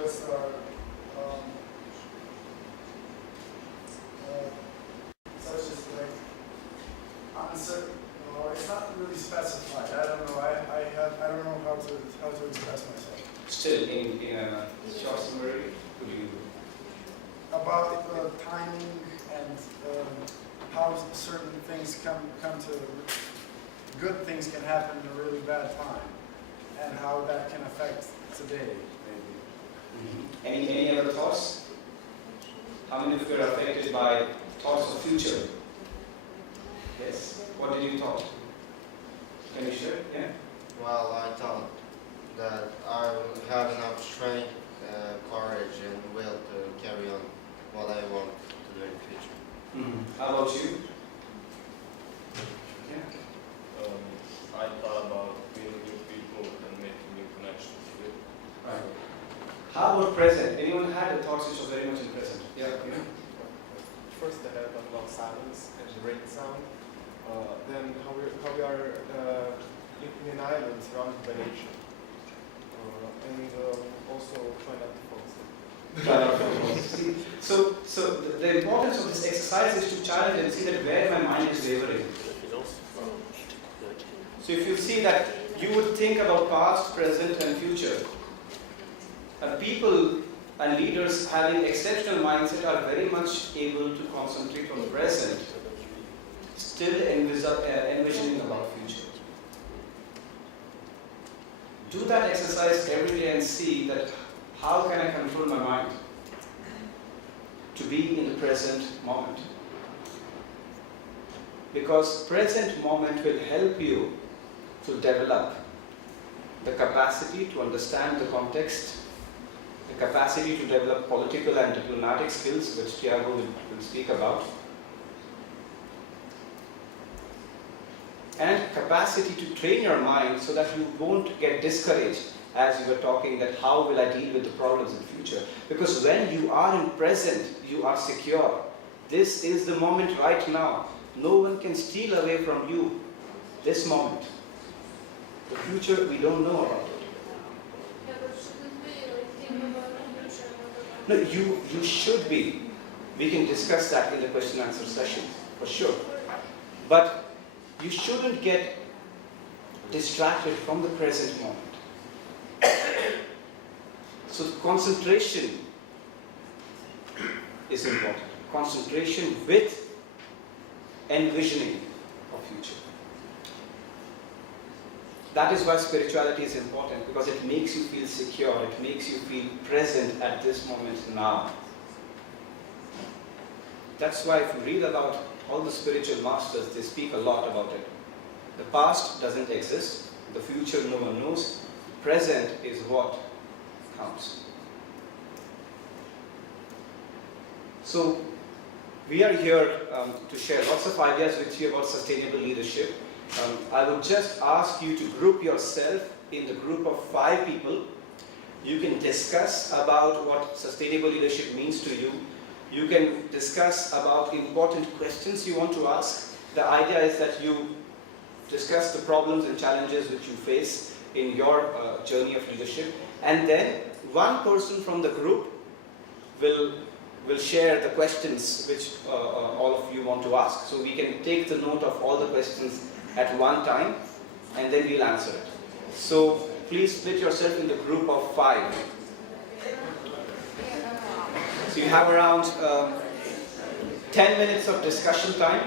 just are such as like uncertain. No, it's not really specified. I don't know. I don't know how to express myself. Still in a short summary, could you? About timing and how certain things come to, good things can happen in a really bad time, and how that can affect today, maybe. Any other thoughts? How many of you are affected by thoughts of future? Yes. What did you thought? Can you share? Yeah. Well, I thought that I will have enough strength, courage, and will to carry on what I want to do in the future. How about you? Yeah. I thought about meeting new people and making new connections. Right. How about present? Anyone had the thoughts which are very much in present? Yeah. First, I had about silence and the rain sound. Then how we are in an island surrounded by nature. And also try not to fall asleep. So the importance of this exercise is to challenge and see that where my mind is wavering. So if you see that you would think about past, present and future, people and leaders having exceptional mindset are very much able to concentrate on the present, still envisioning about future. Do that exercise every day and see that how can I control my mind to be in the present moment. Because present moment will help you to develop the capacity to understand the context, the capacity to develop political and diplomatic skills, which Tiago will speak about, and capacity to train your mind so that you won't get discouraged as you were talking that how will I deal with the problems in the future. Because when you are in present, you are secure. This is the moment right now. No one can steal away from you this moment. The future, we don't know about it. No, you should be. We can discuss that in the question and answer session, for sure. But you shouldn't get distracted from the present moment. So concentration is important. Concentration with envisioning of future. That is why spirituality is important, because it makes you feel secure, it makes you feel present at this moment now. That's why if you read about all the spiritual masters, they speak a lot about it. The past doesn't exist, the future no one knows, present is what counts. So we are here to share lots of ideas with you about sustainable leadership. I would just ask you to group yourself in the group of 5 people. You can discuss about what sustainable leadership means to you. You can discuss about important questions you want to ask. The idea is that you discuss the problems and challenges which you face in your journey of leadership. And then one person from the group will share the questions which all of you want to ask. So we can take the note of all the questions at one time and then we'll answer it. So please split yourself in the group of 5. So you have around 10 minutes of discussion time.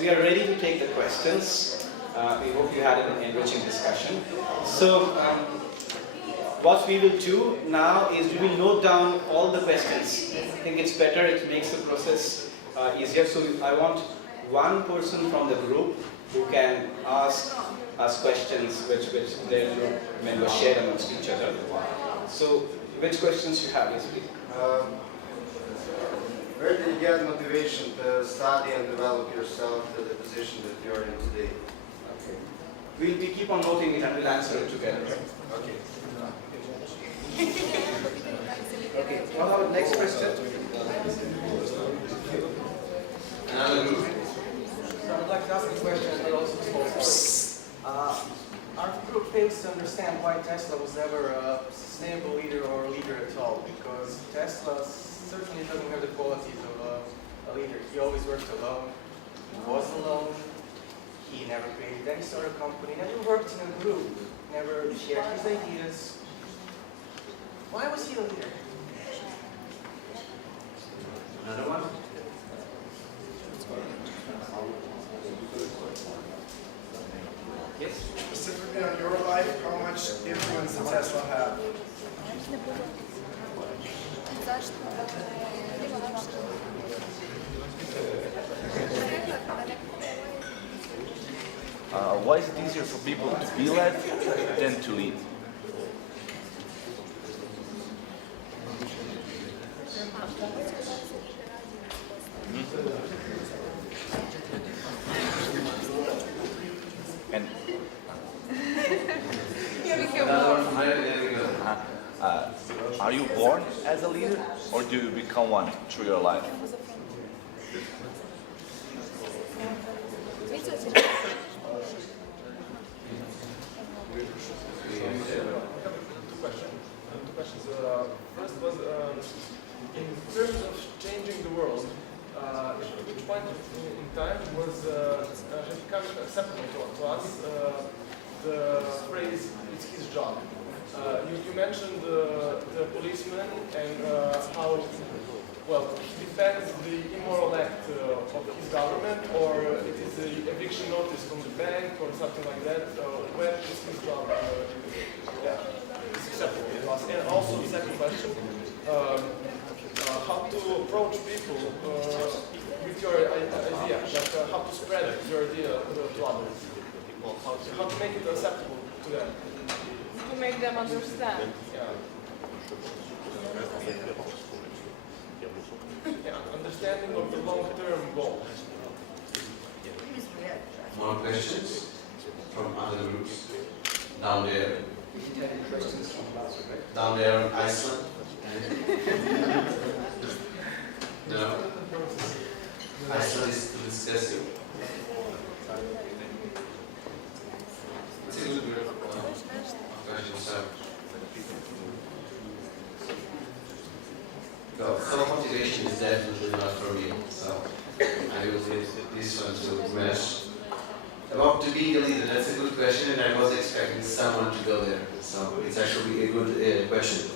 We are ready to take the questions. We hope you had an enriching discussion. So what we will do now is we will note down all the questions. I think it's better, it makes the process easier. So I want one person from the group who can ask us questions which their group members share amongst each other. So which questions you have, yes please? Where did you get motivation to study and develop yourself to the position that you are in today? Okay. We keep on noting it and we'll answer it together. Okay. Okay. What about next question? So I'd like to ask a question, but also our group fails to understand why Tesla was never a sustainable leader or a leader at all, because Tesla certainly doesn't have the qualities of a leader. He always worked alone, he was alone, he never created any sort of company, never worked in a group, never shared his ideas. Why was he a leader? Another one? Yes? Specifically on your life, how much influence did Tesla have? Why is it easier for people to be led than to lead? And are you born as a leader, or do you become one through your life? Two questions. First was, in terms of changing the world, at which point in time has become acceptable to us the phrase, it's his job. You mentioned the policeman and how, well, he defends the immoral act of his government, or it is the eviction notice from the bank or something like that. When is his job? Yeah, it's acceptable. And also the second question, how to approach people with your idea, like how to spread your idea to others, how to make it acceptable to them. To make them understand. Yeah, understanding of the long-term goal. More questions from other groups? Down there. Down there in Iceland? No? Iceland is too disgusting. It's a good group of questions, so. So, self-motivation is definitely not for me, so I will leave this one to Umesh. About to being a leader, that's a good question, and I was expecting someone to go there, so it's actually a good question.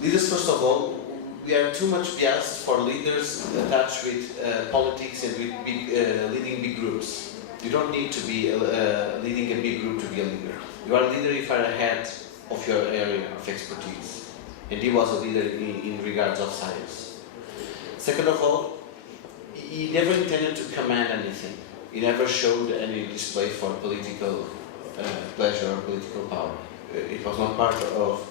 Leaders, first of all, we are too much biased for leaders attached with politics and with leading big groups. You don't need to be leading a big group to be a leader. You are a leader if you are ahead of your area of expertise. And he was a leader in regards of science. Second of all, he never intended to command anything. He never showed any display for political pleasure or political power. It was not part of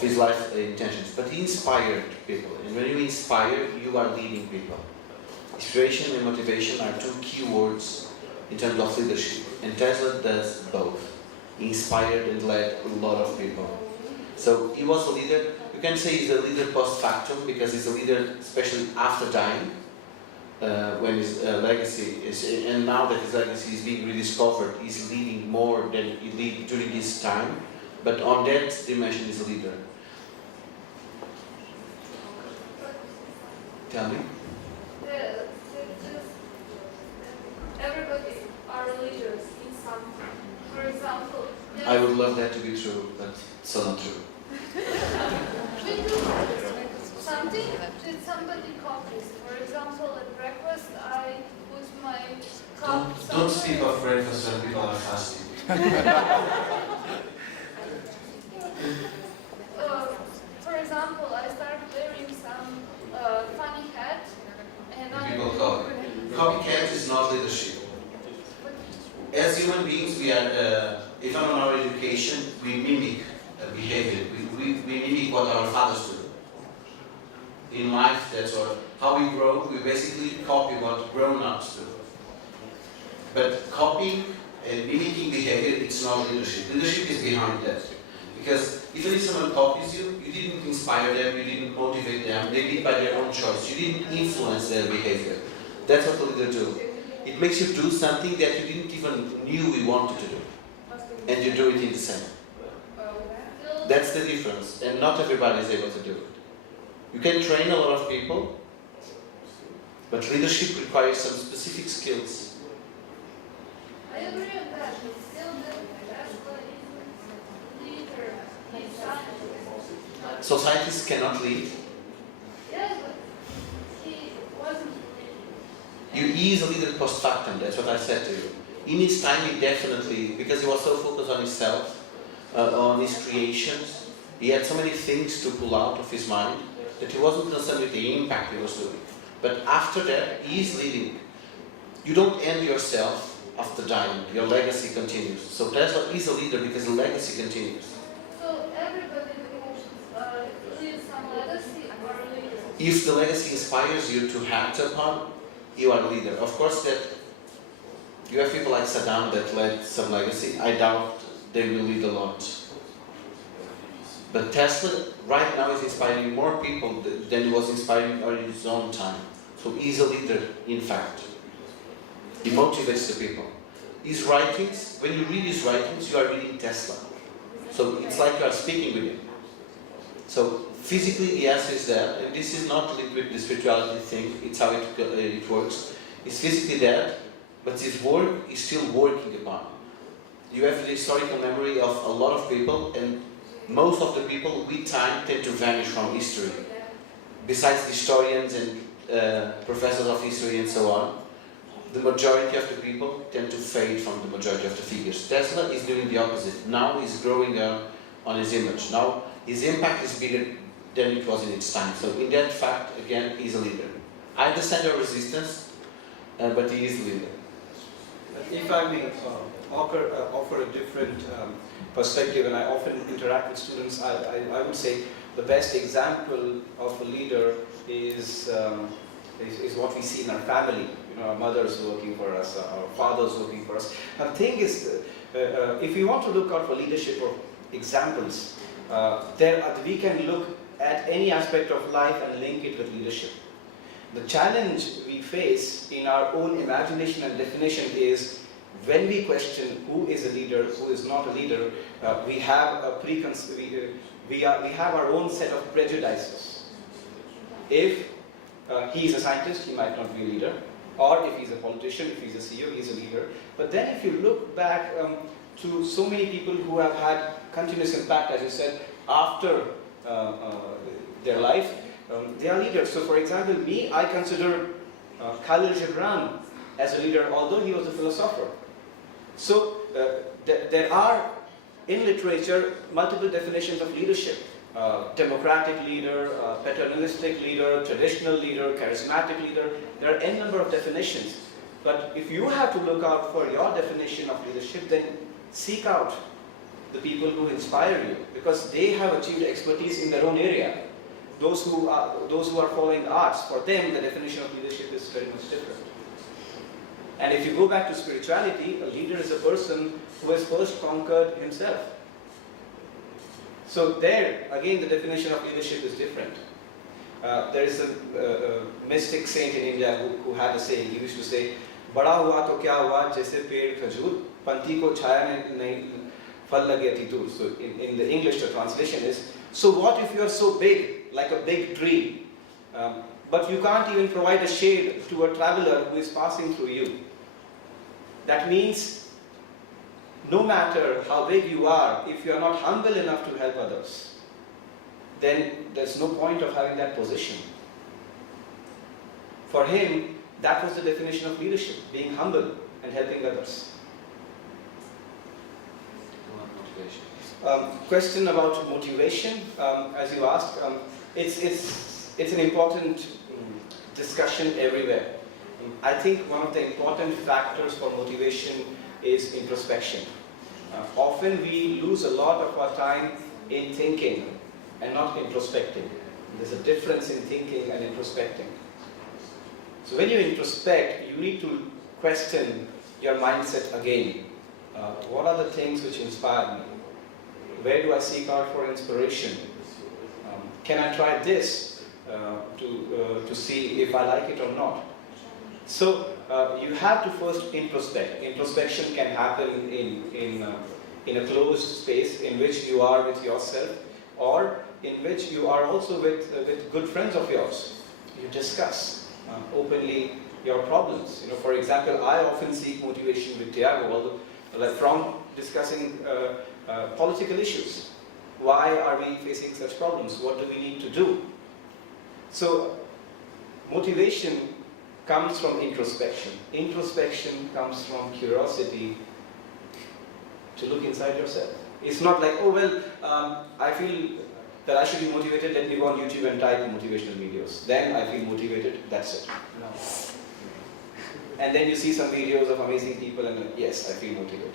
his life intentions. But he inspired people. And when you inspire, you are leading people. Inspiration and motivation are two key words in terms of leadership. And Tesla does both. He inspired and led a lot of people. So he was a leader. You can say he's a leader post factum because he's a leader especially after dying, when his legacy is, and now that his legacy is being rediscovered, he's leading more than he did during his time. But on that dimension, he's a leader. Tell me. Everybody are leaders in something. For example, I would love that to be true, but it's not true. we do something that somebody copies. For example, at breakfast, I put my cup. Don't speak of breakfast when people are fasting. For example, I started wearing some funny hat, and People copy. Copycat is not leadership. As human beings, we are, even on our education, we mimic behavior. We mimic what our fathers do. In life, that's how we grow. We basically copy what grown-ups do. But copying and mimicking behavior, it's not leadership. Leadership is behind that. Because even if someone copies you, you didn't inspire them, you didn't motivate them, they did by their own choice. You didn't influence their behavior. That's what the leader do. It makes you do something that you didn't even knew you wanted to do. And you do it in the same. That's the difference. And not everybody is able to do it. You can train a lot of people, but leadership requires some specific skills. I agree on that. Still, the leader is scientist. So scientists cannot lead. Yes, but he wasn't. He is a leader post factum, that's what I said to you. In his time, he definitely, because he was so focused on himself, on his creations, he had so many things to pull out of his mind that he wasn't concerned with the impact he was doing. But after that, he is leading. You don't end yourself after dying, your legacy continues. So Tesla is a leader because the legacy continues. So everybody leaves some legacy or leaders. If the legacy inspires you to act upon, you are a leader. Of course, that you have people like Saddam that led some legacy. I doubt they will lead a lot. But Tesla right now is inspiring more people than he was inspiring in his own time. So he's a leader, in fact. He motivates the people. His writings, when you read his writings, you are reading Tesla. So it's like you are speaking with him. So physically, yes, is there. And this is not linked with the spirituality thing. It's how it works. He's physically dead, but his work is still working upon. you have the historical memory of a lot of people, and most of the people with time tend to vanish from history. Besides the historians and professors of history and so on, the majority of the people tend to fade from the majority of the figures. Tesla is doing the opposite. Now he's growing on his image. Now his impact is bigger than it was in its time. So in that fact, again, he's a leader. I understand your resistance, but he is a leader. If I may offer a different perspective, and I often interact with students, I would say the best example of a leader is what we see in our family. You know, our mothers working for us, our fathers working for us. And the thing is, if you want to look out for leadership or examples, we can look at any aspect of life and link it with leadership. The challenge we face in our own imagination and definition is when we question who is a leader, who is not a leader, we have our own set of prejudices. If he is a scientist, he might not be a leader, or if he's a politician, if he's a CEO, he's a leader. But then if you look back to so many people who have had continuous impact, as you said, after their life, they are leaders. So for example, I consider Khalil Gibran as a leader, although he was a philosopher. So there are, in literature, multiple definitions of leadership. Democratic leader, paternalistic leader, traditional leader, charismatic leader. There are n number of definitions. But if you have to look out for your definition of leadership, then seek out the people who inspire you, because they have achieved expertise in their own area. Those who are following the arts, for them the definition of leadership is very much different. And if you go back to spirituality, a leader is a person who has first conquered himself. So there, again, the definition of leadership is different. There is a mystic saint in India who had a saying. He used to say, "Bada hua to kya hua, jaise ped khajur, panti ko chhaya nahi phal lage tur." So in the English, the translation is, so what if you are so big, like a big tree, but you can't even provide a shade to a traveler who is passing through you? That means, no matter how big you are, if you are not humble enough to help others, then there's no point of having that position. For him, that was the definition of leadership, being humble and helping others. Question about motivation, as you asked, it's an important discussion everywhere. I think one of the important factors for motivation is introspection. Often we lose a lot of our time in thinking and not introspecting. There's a difference in thinking and introspecting. So when you introspect, you need to question your mindset again. What are the things which inspire me? Where do I seek out for inspiration? Can I try this to see if I like it or not? So you have to first introspect. Introspection can happen in a closed space in which you are with yourself, or in which you are also with good friends of yours. You discuss openly your problems. You know, for example, I often seek motivation with Tiago, although from discussing political issues. Why are we facing such problems? What do we need to do? So motivation comes from introspection. Introspection comes from curiosity to look inside yourself. It's not like, oh well, I feel that I should be motivated, let me go on YouTube and type motivational videos. Then I feel motivated, that's it. No. And then you see some videos of amazing people and yes, I feel motivated.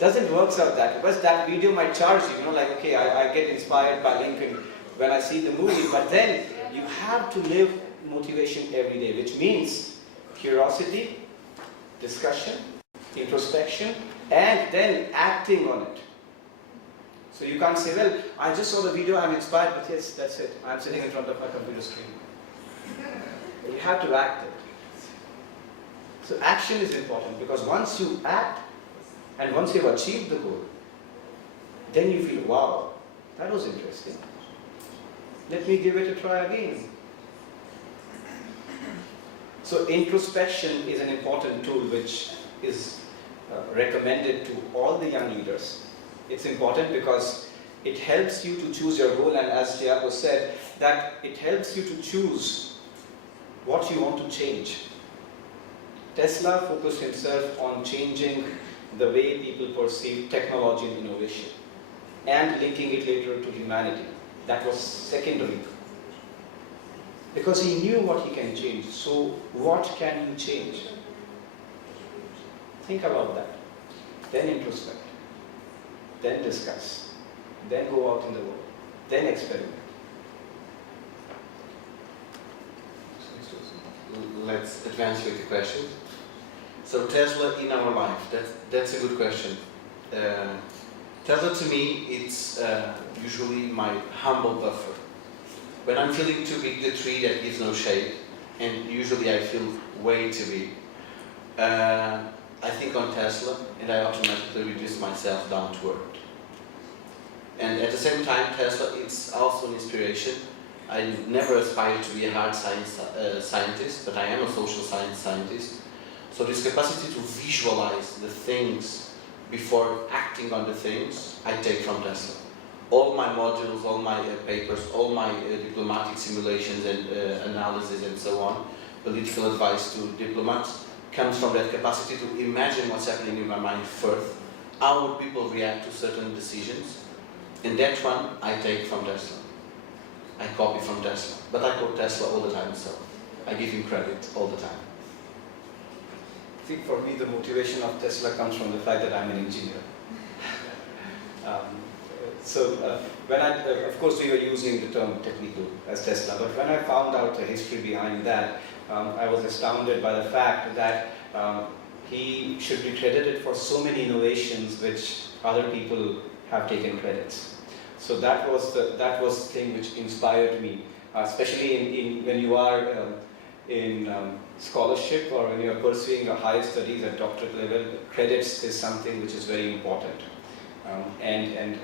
Doesn't work out that way. But that video might charge you, like, okay, I get inspired by Lincoln when I see the movie, but then you have to live motivation every day, which means curiosity, discussion, introspection, and then acting on it. So you can't say, well, I just saw the video, I'm inspired, but yes, that's it. I'm sitting in front of my computer screen. You have to act it. So action is important, because once you act, and once you've achieved the goal, then you feel, wow, that was interesting. Let me give it a try again. So introspection is an important tool which is recommended to all the young leaders. It's important because it helps you to choose your goal, and as Tiago said, that it helps you to choose what you want to change. Tesla focused himself on changing the way people perceive technology and innovation and linking it later to humanity. That was secondary. Because he knew what he can change. So what can you change? Think about that. Then introspect. Then discuss. Then go out in the world. Then experiment. Let's advance with the question. So Tesla in our life, that's a good question. Tesla to me, it's usually my humble buffer. When I'm feeling too big, the tree that gives no shade, and usually I feel way too big, I think on Tesla, and I automatically reduce myself down to earth. And at the same time, Tesla, it's also an inspiration. I never aspired to be a hard science scientist, but I am a social science scientist. So this capacity to visualize the things before acting on the things, I take from Tesla. All my modules, all my papers, all my diplomatic simulations and analysis and so on, political advice to diplomats, comes from that capacity to imagine what's happening in my mind first. How would people react to certain decisions? And that one I take from Tesla. I copy from Tesla. But I quote Tesla all the time, so I give him credit all the time. I think for me the motivation of Tesla comes from the fact that I'm an engineer. When of course we were using the term technical as Tesla, but when I found out the history behind that, I was astounded by the fact that he should be credited for so many innovations which other people have taken credits. So that was the thing which inspired me, especially when you are in scholarship or when you are pursuing a higher studies at doctorate level. Credits is something which is very important, and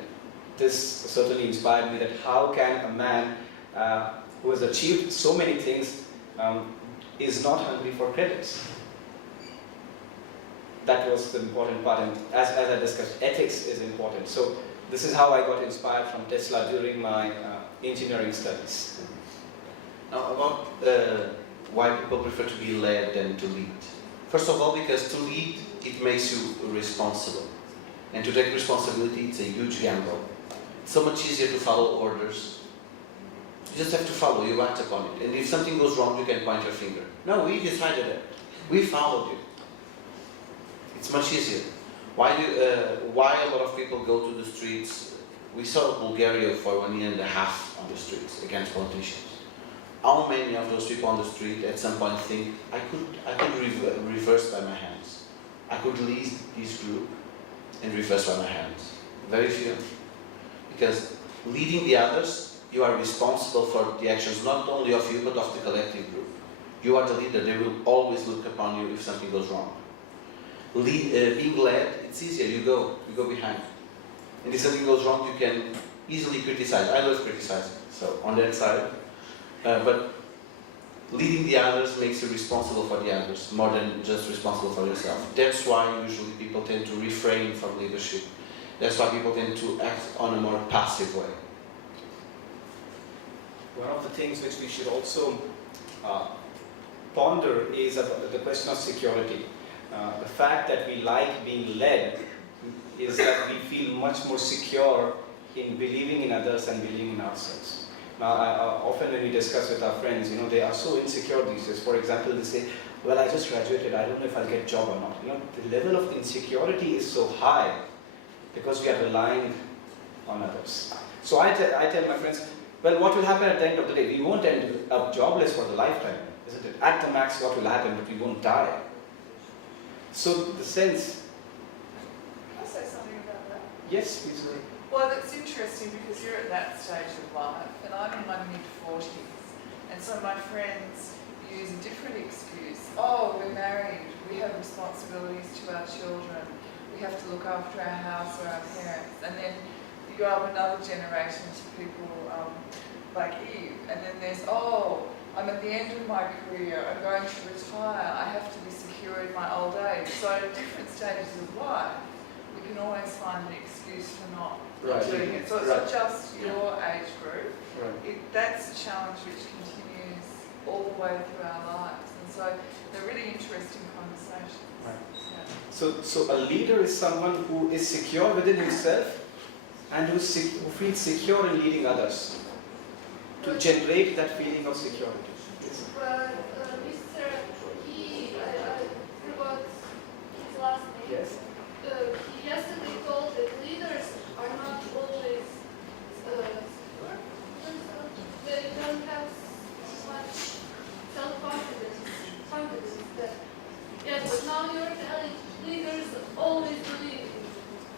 this certainly inspired me that how can a man who has achieved so many things is not hungry for credits. That was the important part, and as I discussed, ethics is important. So this is how I got inspired from Tesla during my engineering studies. Now about why people prefer to be led than to lead. First of all, because to lead, it makes you responsible. And to take responsibility, it's a huge gamble. It's so much easier to follow orders. You just have to follow, you act upon it. And if something goes wrong, you can point your finger. No, we decided that. We followed you. It's much easier. Why a lot of people go to the streets? We saw Bulgaria for 1.5 years on the streets against politicians. How many of those people on the street at some point think, I could reverse by my hands. I could lead this group and reverse by my hands. Very few. Because leading the others, you are responsible for the actions not only of you but of the collective group. You are the leader, they will always look upon you if something goes wrong. Being led, it's easier, you go behind. And if something goes wrong, you can easily criticize. I love criticizing, so on that side. But leading the others makes you responsible for the others, more than just responsible for yourself. That's why usually people tend to refrain from leadership. That's why people tend to act on a more passive way. One of the things which we should also ponder is the question of security. The fact that we like being led is that we feel much more secure in believing in others and believing in ourselves. Now, often when we discuss with our friends, they are so insecure these days. For example, they say, well, I just graduated, I don't know if I'll get a job or not. The level of insecurity is so high because we are relying on others. So I tell my friends, well, what will happen at the end of the day? We won't end up jobless for the lifetime, isn't it? At the max, what will happen, but we won't die. So the sense... Can I say something about that? Yes, please. Well, it's interesting because you're at that stage of life, and I'm in my mid-40s, and so my friends use a different excuse. Oh, we're married, we have responsibilities to our children, we have to look after our house or our parents, and then you go up another generation to people like Eve, and then there's, oh, I'm at the end of my career, I'm going to retire, I have to be secure in my old age. So at different stages of life, we can always find an excuse for not doing it. So it's not just your age group. That's a challenge which continues all the way through our lives. And so they're really interesting conversations. So a leader is someone who is secure within himself and who feels secure in leading others to generate that feeling of security. But Mr. I forgot his last name. Yes. He yesterday told that leaders are not always they don't have much self-confidence. Yes, but now you're telling leaders always believe in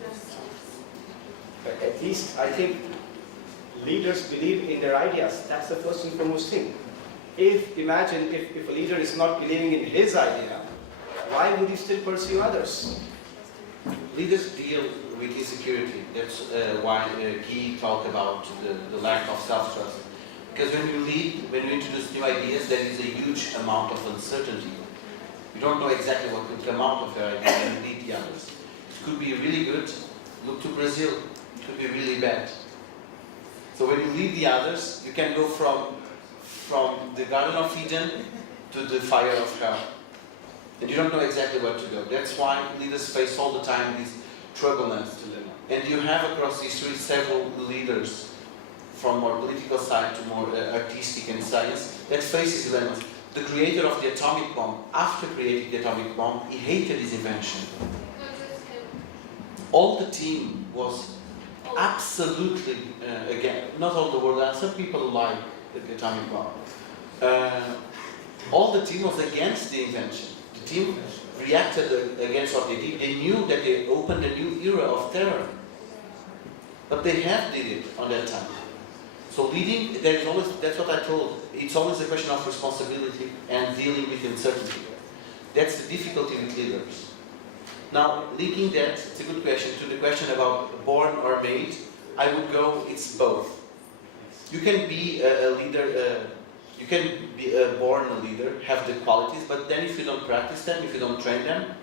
themselves. At least I think leaders believe in their ideas. That's the first and foremost thing. Imagine if a leader is not believing in his idea, why would he still pursue others? Leaders deal with insecurity. That's why Guy talked about the lack of self-trust. Because when you lead, when you introduce new ideas, there is a huge amount of uncertainty. You don't know exactly what will come out of your idea and lead the others. It could be really good. Look to Brazil. It could be really bad. So when you lead the others, you can go from the Garden of Eden to the fire of hell. And you don't know exactly where to go. That's why leaders face all the time these turbulence dilemma. And you have across history several leaders from more political side to more artistic and science that faces dilemmas. The creator of the atomic bomb, after creating the atomic bomb, he hated his invention. All the team was absolutely against, not all the world, some people like the atomic bomb. All the team was against the invention. The team reacted against what they did. They knew that they opened a new era of terror. But they have did it on that time. So leading, there is always, that's what I told, it's always a question of responsibility and dealing with uncertainty. That's the difficulty with leaders. Now, linking that, it's a good question, to the question about born or made, I would go, it's both. You can be a leader, you can be born a leader, have the qualities, but then if you don't practice them, if you don't train them,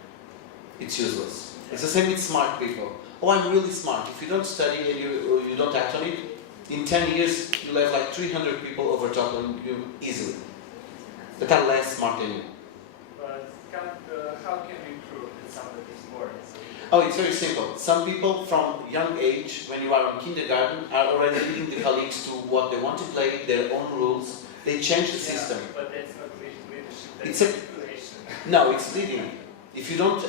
it's useless. It's the same with smart people. Oh, I'm really smart. If you don't study and you don't act on it, in 10 years, you'll have like 300 people over top of you easily, that are less smart than you. But how can we prove that somebody is born? Oh, it's very simple. Some people from young age, when you are in kindergarten, are already leading the colleagues to what they want to play, their own rules. They change the system. But that's not leadership, that's It's a manipulation. No, it's leading. If you don't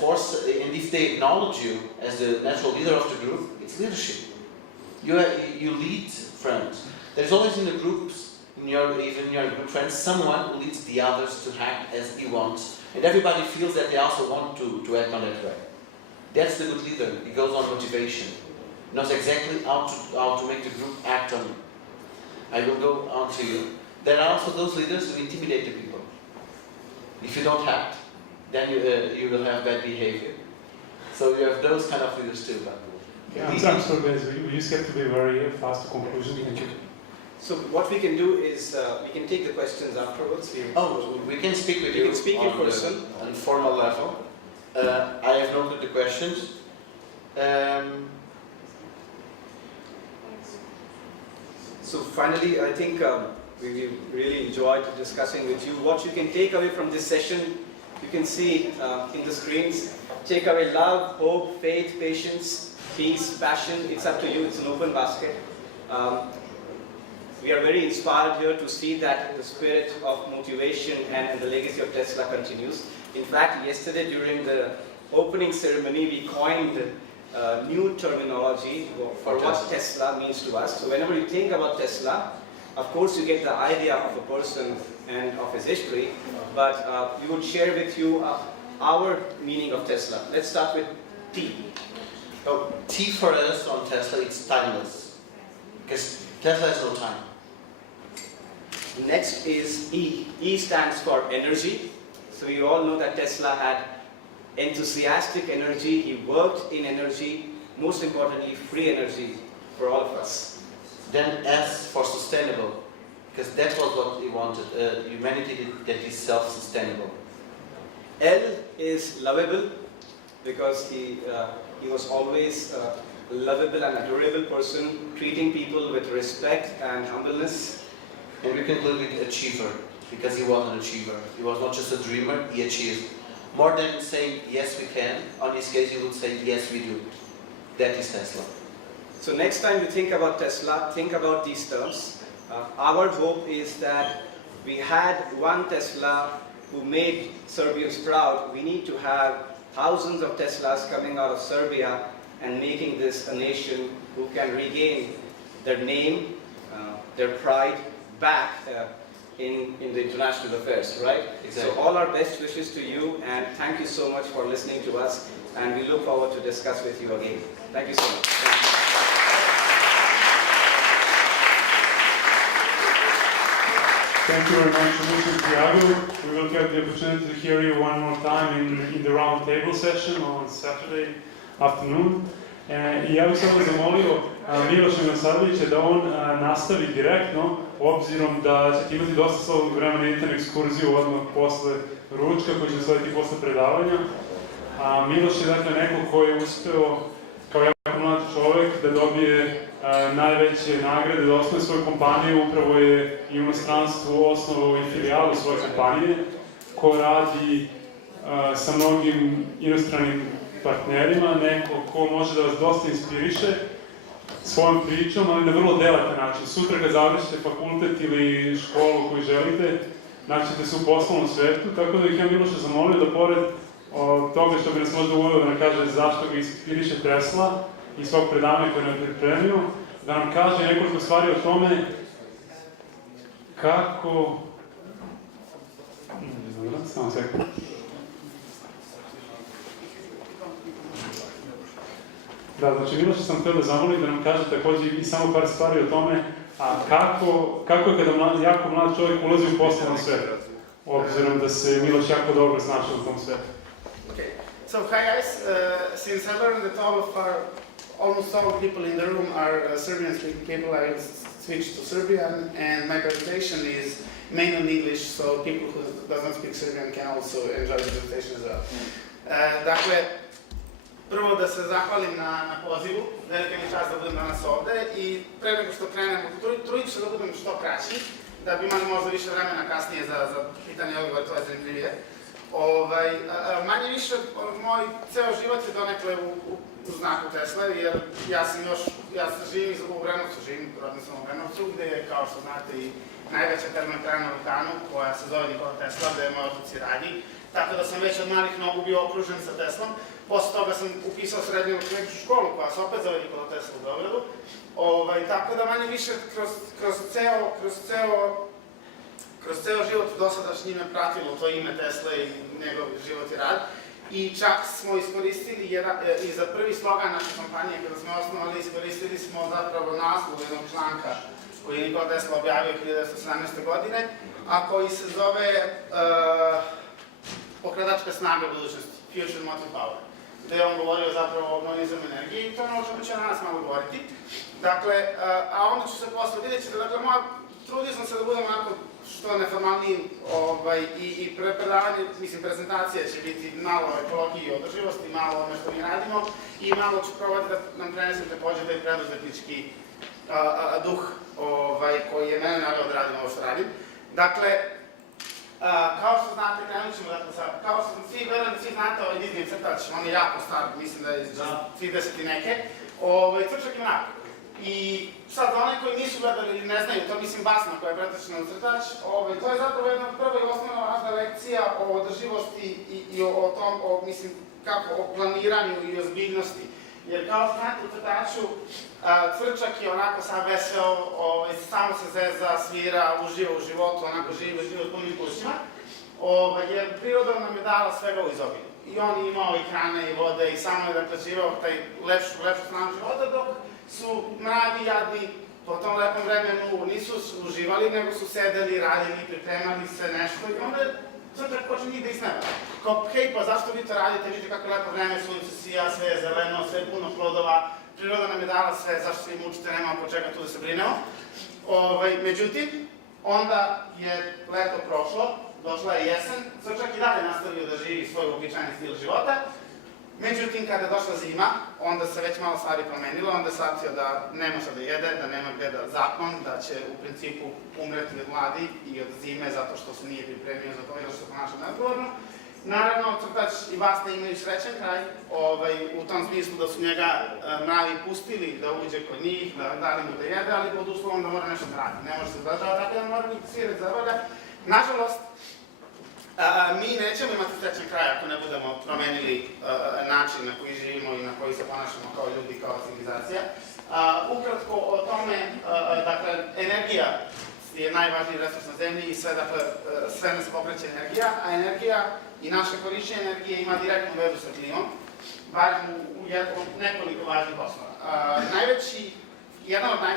force, and if they acknowledge you as the natural leader of the group, it's leadership. You lead friends. There's always in the groups, even in your group friends, someone who leads the others to act as he wants. And everybody feels that they also want to act on that way. That's the good leader. He goes on motivation. He knows exactly how to make the group act on it. I will go on to you. There are also those leaders who intimidate the people. If you don't act, then you will have bad behavior. So you have those kind of leaders too. Yeah, I'm sorry guys, we just have to be very fast to conclusion. Thank you. So what we can do is, we can take the questions afterwards. We can speak with you. You can speak in person. On a formal level. I have noted the questions. So finally, I think we really enjoyed discussing with you. What you can take away from this session, you can see in the screens. Take away love, hope, faith, patience, peace, passion. It's up to you. It's an open basket. We are very inspired here to see that the spirit of motivation and the legacy of Tesla continues. In fact, yesterday during the opening ceremony, we coined new terminology for what Tesla means to us. So whenever you think about Tesla, of course you get the idea of a person and of his history, but we would share with you our meaning of Tesla. Let's start with T. Oh, T for us on Tesla, it's timeless. Because Tesla has no time. Next is E. E stands for energy. So you all know that Tesla had enthusiastic energy, he worked in energy, most importantly free energy for all of us. Then S for sustainable. because that was what he wanted, humanity that is self-sustainable. L is lovable, because he was always a lovable and adorable person, treating people with respect and humbleness. And we conclude with achiever, because he was an achiever. He was not just a dreamer, he achieved. More than saying, yes we can, on his case he would say, yes we do. That is Tesla. So next time you think about Tesla, think about these terms. Our hope is that we had one Tesla who made Serbians proud. We need to have thousands of Teslas coming out of Serbia and making this a nation who can regain their name, their pride back in the international affairs, right? Exactly. So all our best wishes to you, and thank you so much for listening to us, and we look forward to discuss with you again. Thank you so much. Thank you very much, Umesh and Tiago. We will get the opportunity to hear you one more time in the round table session on Saturday afternoon. I ja bih samo zamolio Miloša Milisavljevića da on nastavi direktno, obzirom da ćete imati dosta slobodnog vremena internu ekskurziju odmah posle ručka koji će slediti posle predavanja. Miloš je dakle neko koji je uspeo kao jako mlad čovek da dobije najveće nagrade, da osnovi svoju kompaniju, upravo je i u inostranstvu osnovao i filijalu svoje kompanije, ko radi sa mnogim inostranim partnerima, neko ko može da vas dosta inspiriše svojom pričom, ali na vrlo delatan način. Sutra kad završite fakultet ili školu koju želite, naćete se u poslovnom svetu, tako da bih ja Miloša zamolio da pored toga što bi nas možda uveo da nam kaže zašto ga inspiriše Tesla i svog predavanja koje nam je pripremio, da nam kaže nekoliko stvari o tome kako... Samo sekund. Da, znači Miloša sam htio da zamolim da nam kaže takođe i samo par stvari o tome kako je kada jako mlad čovjek ulazi u poslovni svet, obzirom da se Miloš jako dobro snašao u tom svetu. Okay, so hi guys, since I learned that almost all people in the room are Serbian speaking people, I will switch to Serbian, and my presentation is mainly in English, so people who doesn't speak Serbian can also enjoy the presentation as well. Dakle, prvo da se zahvalim na pozivu, velika mi čast da budem danas ovde i pre nego što krenemo, trudit ću se da budem što kraći, da bi imali možda više vremena kasnije za pitanje i odgovor, to je zanimljivije. Manje više, moj ceo život je donekle u znaku Tesla, jer ja živim u Obrenovcu, rodno sam u Obrenovcu, gde je, kao što znate, i najveća termoelektrana na Balkanu, koja se zove Nikola Tesla, gde moj otac i radi, tako da sam već od malih nogu bio okružen sa Teslom. Posle toga sam upisao srednju elektroničku školu, koja se opet zove Nikola Tesla u Beogradu, tako da manje više kroz ceo život dosadašnji me pratilo to ime Tesla i njegov život i rad. I čak smo iskoristili i za prvi slogan naše kompanije, kada smo osnovali, iskoristili smo zapravo naslov jednog članka koji je Nikola Tesla objavio 1917. godine, a koji se zove Pokretačka snaga budućnosti, Future Motive Power, gde je on govorio zapravo o obnovljivoj energiji i to je ono o čemu ću danas malo govoriti. Dakle, a onda ću se posle vidjeti da, dakle, trudio sam se da budem onako što neformalniji i predavanje, mislim, prezentacija će biti malo o ekologiji i održivosti, malo o ono što mi radimo i malo ću probati da nam prenesem takođe da je preduzetnički duh koji je mene naveo da radim ovo što radim. Dakle, kao što znate, krenut ćemo, kao što verujem da svi znate ovaj Disney crtač, on je jako star, mislim da je iz 30 i neke, Crčak i mrak. I sad, za one koji nisu gledali ili ne znaju, to mislim basna koja je pretečena u crtač, to je zapravo jedna prva i osnovna važna lekcija o održivosti i o tom, mislim, kako, o planiranju i ozbiljnosti. Jer kao što znate u crtaču, Crčak je onako sam veseo, samo se zeza, svira, uživa u životu, onako živi život punim plusima, jer priroda nam je dala svega u izobilju. I on je imao i hrane i vode i samo je naplaćivao taj lepšu stranu života, dok su mradi jadni po tom lepom vremenu nisu uživali, nego su sedeli, radili, pripremali se nešto i onda je Crčak počne njih da isneva. Kao, hej, pa zašto vi to radite, vidite kako lepo vreme, sunce sija, sve je zeleno, sve je puno plodova, priroda nam je dala sve, zašto se vi mučite, nema oko čega tu da se brinemo. Međutim, onda je leto prošlo, došla je jesen, crčak i dalje nastavio da živi svoj uobičajeni stil života. Međutim, kada je došla zima, onda se već malo stvari promenilo, onda je shvatio da nema šta da jede, da nema gde da zaklon, da će u principu umreti od gladi i od zime zato što se nije pripremio za to i da što se ponaša neodgovorno. Naravno, crtač i Basta imaju srećan kraj, u tom smislu da su njega mravi pustili da uđe kod njih, da dali mu da jede, ali pod uslovom da mora nešto da radi. Ne može se zadržava, tako da mora biti svirati zavrda. Nažalost, mi nećemo imati srećan kraj ako ne budemo promenili način na koji živimo i na koji se ponašamo kao ljudi, kao civilizacija. Ukratko o tome, dakle, energija je najvažniji resurs na zemlji i sve nas pokreće energija, a energija i naše korišćenje energije ima direktnu vezu sa klimom, bar u nekoliko važnih osnova.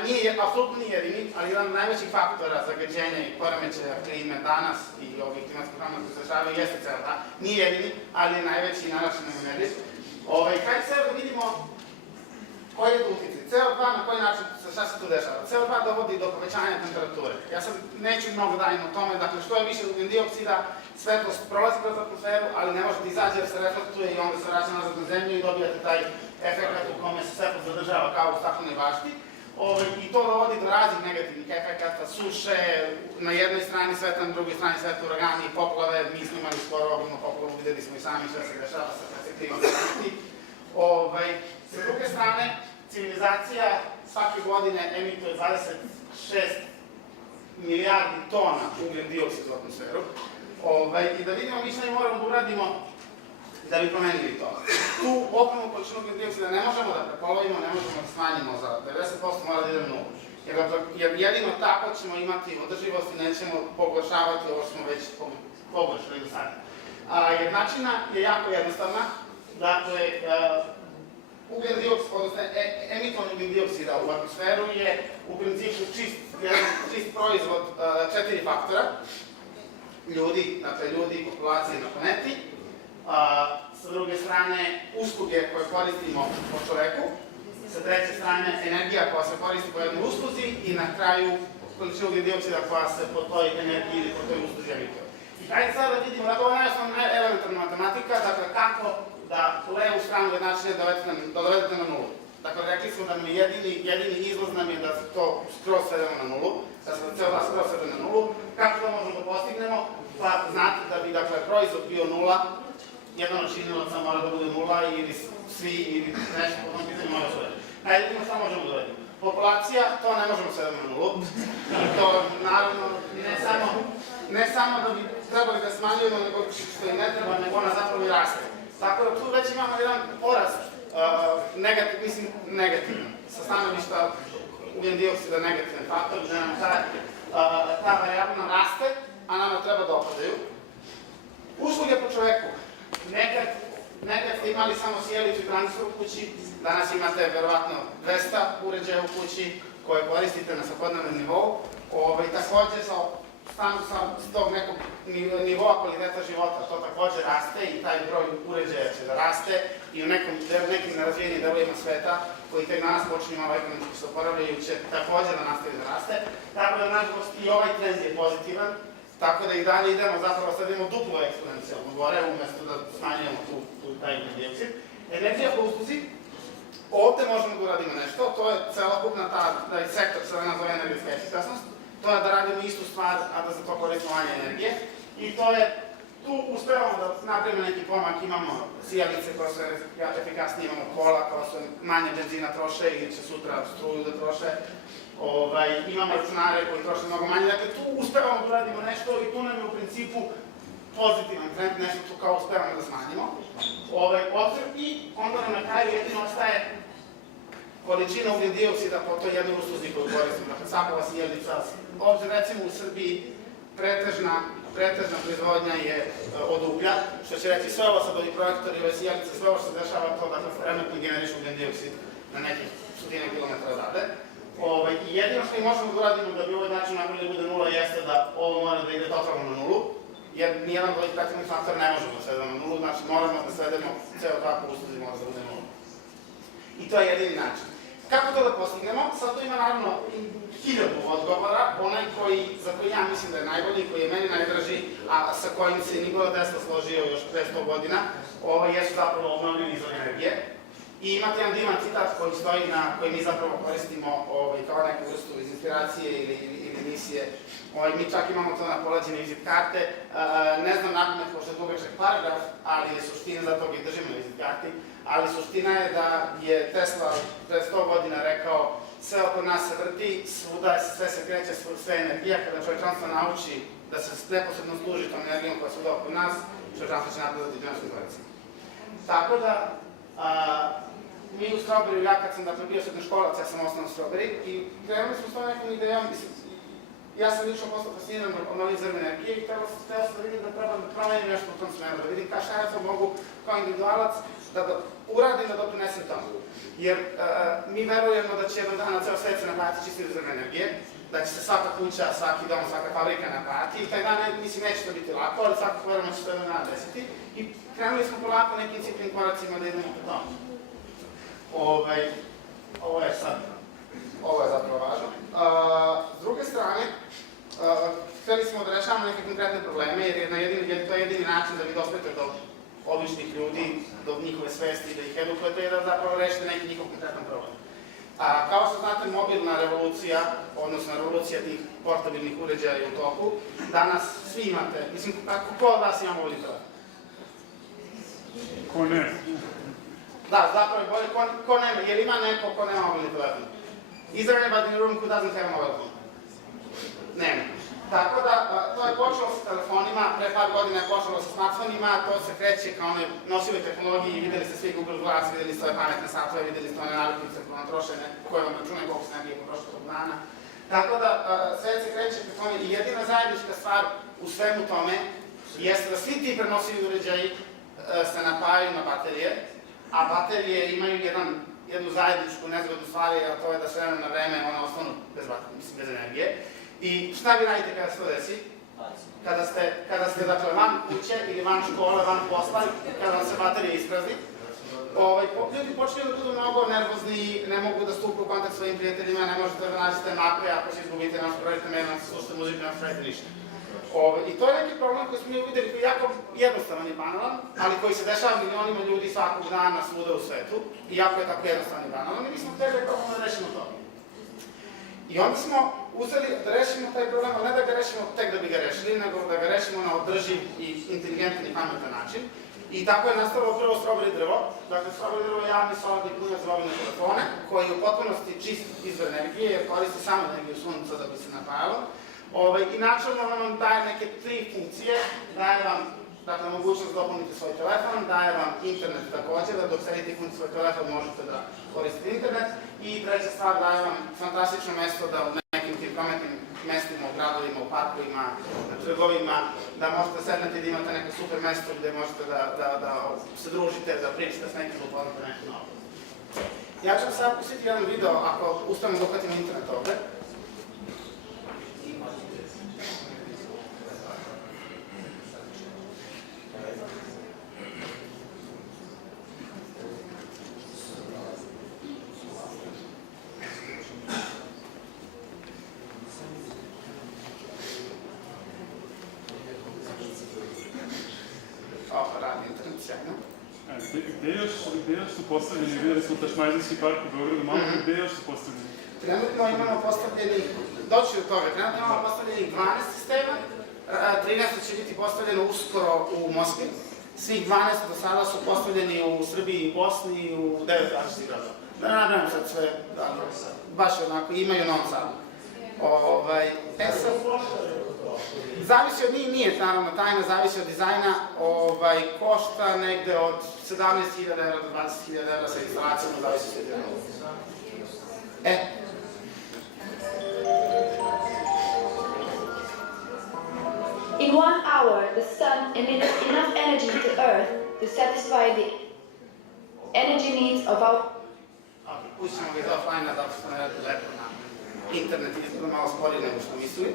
Nije apsolutno jedini, ali jedan od najvećih faktora zagađenja i poremećaja klime danas i ovih klimatskih promena koji se dešavaju jeste CO2. Nije jedini, ali je najveći i najlakše nego merljiv. Hajde sve da vidimo koji je to uticaj. CO2 na koji način, šta se tu dešava? CO2 dovodi do povećanja temperature. Ja sad neću mnogo dajem o tome, dakle što je više ugljen dioksida, svetlost prolazi kroz atmosferu, ali ne može da izađe jer se reflektuje i onda se vraća nazad na zemlju i dobijate taj efekt u kome se svetlost zadržava kao u staklenoj bašti. I to dovodi do raznih negativnih efekata, suše, na jednoj strani sveta, na drugoj strani sveta uragani, poplave, mi smo imali skoro ogromnu poplavu, videli smo i sami šta se dešava sa klima se prati. Sa druge strane, civilizacija svake godine emituje 26 milijardi tona ugljen dioksida u atmosferu. I da vidimo mi šta mi moramo da uradimo da bi promenili to. Tu ogromnu količinu ugljen dioksida ne možemo da prepolovimo, ne možemo da smanjimo za 90%, mora da idemo nulu. Jer jedino tako ćemo imati održivost i nećemo pogoršavati ovo što smo već pogoršali do sada. Jednačina je jako jednostavna. Dakle, ugljen dioksid, odnosno emitovanje ugljen dioksida u atmosferu je u principu čist proizvod 4 faktora. Ljudi, populacije na planeti, sa druge strane usluge koje koristimo po čoveku, sa treće strane energija koja se koristi po jednoj usluzi i na kraju količina ugljen dioksida koja se po toj energiji ili po toj usluzi emituje. I hajde sad da vidimo, dakle ovo je najosnovna elementarna matematika, dakle kako da levu stranu jednačine dovedete na nulu. Dakle, rekli smo da nam jedini izlaz nam je da to skroz svedemo na nulu, da se CO2 skroz svede na nulu. Kako to možemo da postignemo? Pa znate da bi, dakle, proizvod bio nula, jedan od činilaca mora da bude nula ili svi ili nešto po tom pitanju mora svede. Hajde vidimo šta možemo da uradimo. Populacija, to ne možemo svedemo na nulu. I to, naravno, ne samo da bi trebali da smanjujemo, nego što i ne treba, nego ona zapravo i raste. Tako da tu već imamo jedan porast negativan, sa stanovišta ugljen dioksida negativan faktor, da nam ta variabla raste, a nama treba da opadaju. Usluge po čoveku. Nekad ste imali samo sjelicu i tranzistor u kući, danas imate verovatno 200 uređaja u kući koje koristite na svakodnevnom nivou. Takođe sa tog nekog nivoa kvaliteta života to takođe raste i taj broj uređaja će da raste i u nekim nerazvijenim delovima sveta koji tek danas počinju malo ekonomski se oporavljaju će takođe da nastavi da raste. Tako da, nažalost, i ovaj trend je pozitivan, tako da i dalje idemo, zapravo sad idemo duplo eksponencijalno gore, umesto da smanjujemo taj ugljen dioksid. Energija po usluzi, ovde možemo da uradimo nešto, to je celokupna taj sektor, se nazove energetska efikasnost. To je da radimo istu stvar, a da za to koristimo manje energije. I tu uspevamo da napravimo neki pomak, imamo sijalice koje su efikasnije, imamo kola koja su manje benzina troše ili će sutra struju da troše. Imamo računare koji troše mnogo manje. Dakle, tu uspevamo da radimo nešto i tu nam je u principu pozitivan trend, nešto tu kao uspevamo da smanjimo. I onda nam na kraju jedino ostaje količina ugljen dioksida po toj jednoj usluzi koju koristimo, dakle sapova sjelica. Ovdje recimo u Srbiji pretežna proizvodnja je od uglja, što će reći sve ovo sad ovi projektori, ove sjelice, sve ovo što se dešava to, dakle trenutno generiš ugljen dioksid na nekih stotine kilometara odavde. I jedino što mi možemo da uradimo da bi ovaj način napravili bude nula jeste da ovo mora da ide totalno na nulu, jer nijedan od ovih prethodnih faktora ne možemo da svedemo na nulu, znači moramo da svedemo CO2 po usluzi mora da bude nula. I to je jedini način. Kako to da postignemo? Sad tu ima naravno 1000 odgovora, onaj za koji ja mislim da je najbolji, koji je meni najdraži, a sa kojim se Nikola Tesla složio još pre 100 godina, jesu zapravo obnovljivi izvori energije. I imate jedan divan citat koji mi zapravo koristimo kao neku vrstu iz inspiracije ili misije. Mi čak imamo to na polađene vizit karte. Ne znam napamet pošto je dugačak paragraf, ali je suština, zato ga i držimo na vizit karti, ali suština je da je Tesla pre 100 godina rekao sve oko nas se vrti, svuda sve se kreće, sve je energija. Kada čovječanstvo nauči da se neposredno služi tom energijom koja je svuda oko nas, čovječanstvo će napredati dinašnjim koracima. Tako da, mi u Strawberry, ja kad sam bio srednjoškolac, ja sam osnovno Strawberry i krenuli smo s tom nekom idejom, ja sam lično postao fasciniran obnovljivim izvorima energije i hteo sam da vidim da trebam da promenim nešto u tom smeru, da vidim šta ja to mogu kao individualac da uradim da doprinesem tomu. Jer mi verujemo da će jednog dana ceo svet se napajati čistim izvorima energije, da će se svaka kuća, svaki dom, svaka fabrika napajati i taj dan, mislim, neće to biti lako, ali svakako verujemo da će to jednog dana desiti i krenuli smo polako nekim ciklnim koracima da idemo po tomu. Ovo je zapravo važno. S druge strane, hteli smo da rešavamo neke konkretne probleme, jer to je jedini način da vi dospete do običnih ljudi, do njihove svesti, da ih edukujete i da zapravo rešite neki njihov konkretan problem. Kao što znate, mobilna revolucija, odnosno revolucija tih portabilnih uređaja je u toku. Danas svi imate, mislim, ko od vas ima mobilni telefon? Ko ne? Da, zapravo je bolje, ko nema, jer ima neko ko nema mobilni telefon? Is there anybody in the room who doesn't have a mobile phone? Nema. Tako da, to je počelo sa telefonima, pre par godina je počelo sa smartfonima, to se kreće kao one nosive tehnologije, videli ste svi Google Glass, videli ste ove pametne satove, videli ste one nalepnice koje vam troše, koje vam računaju koliko se energije potrošilo tog dana. Tako da, sve se kreće pre tome i jedina zajednička stvar u svemu tome jeste da svi ti prenosivi uređaji se napajaju na baterije, a baterije imaju jednu zajedničku nezgodnu stvar, a to je da sve na vreme one ostanu bez energije. I šta vi radite kada se to desi? Kada ste dakle van kuće ili van škole, van posla, kada vam se baterija isprazni, ljudi počinju da budu mnogo nervozni, ne mogu da stupu u kontakt s svojim prijateljima, ne možete da nađete mape, ako se izgubite, ne možete proverite mail, ne slušate muziku, ne možete ništa. I to je neki problem koji smo mi uvideli koji je jako jednostavan i banalan, ali koji se dešava milionima ljudi svakog dana svuda u svetu, i jako je tako jednostavan i banalan, i mi smo hteli da rešimo to. I onda smo uzeli da rešimo taj problem, ali ne da ga rešimo tek da bi ga rešili, nego da ga rešimo na održiv i inteligentan i pametan način. I tako je nastalo prvo Strawberry drvo. Dakle, Strawberry drvo je javni solarni punjač za mobilne telefone, koji je u potpunosti čist izvor energije, jer koristi samo energiju sunca da bi se napajalo. I načelno vam daje neke 3 funkcije, daje vam mogućnost da dopunite svoj telefon, daje vam internet također, da dok sedite i punite svoj telefon možete da koristite internet, i treća stvar, daje vam fantastično mesto da u nekim tim prometnim mestima, u gradovima, u parkovima, na trgovima, da možete sednete i da imate neko super mesto gde možete da se družite, da pričate s nekim, da upoznate nešto novo. Ja ću vam sada pustiti jedan video, ako ustavimo da uhvatimo internet ovde. Gde još su postavljeni, videli smo Tašmajdanski park u Beogradu, malo gde još su postavljeni? Trenutno imamo postavljenih, doći do toga, trenutno imamo postavljenih 12 sistema, 13 će biti postavljeno uskoro u Moskvi, svih 12 do sada su postavljeni u Srbiji i Bosni i u 9 različitih gradova. Da ne nabrajam sad sve, baš onako, imaju u Novom Sadu. Zavisi od njih, nije naravno tajna, zavisi od dizajna, košta negde od 17.000 € do 20.000 € sa instalacijom, zavisi od dizajna. In 1 hour, the sun emits enough energy to Earth to satisfy the energy needs of our... Pustimo ga iz offline-a, zato što ne radi lepo na internet, izgleda malo sporije nego što mislili.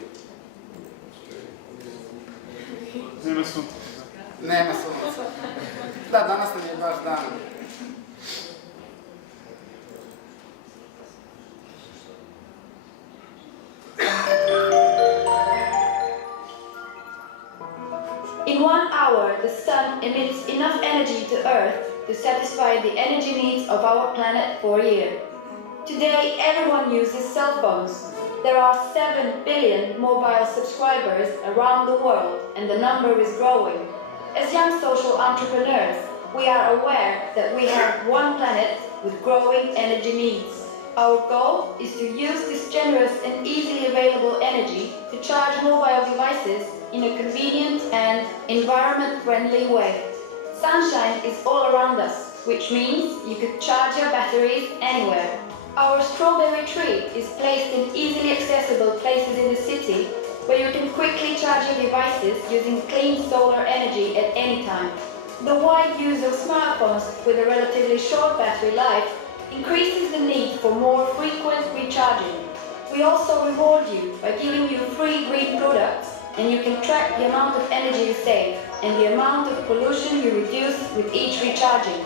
Nema sunca. Nema sunca. Da, danas nam je baš dan. 1 hour, the sun emits enough energy to Earth to satisfy the energy needs of our planet for a year. Today, everyone uses cell phones. There are 7 billion mobile subscribers around the world, and the number is growing. As young social entrepreneurs, we are aware that we have one planet with growing energy needs. Our goal is to use this generous and easily available energy to charge mobile devices in a convenient and environment-friendly way. Sunshine is all around us, which means you could charge your batteries anywhere. Our strawberry tree is placed in easily accessible places in the city where you can quickly charge your devices using clean solar energy at any time. The wide use of smartphones with a relatively short battery life increases the need for more frequent recharging. We also reward you by giving you free green products, and you can track the amount of energy you save and the amount of pollution you reduce with each recharging.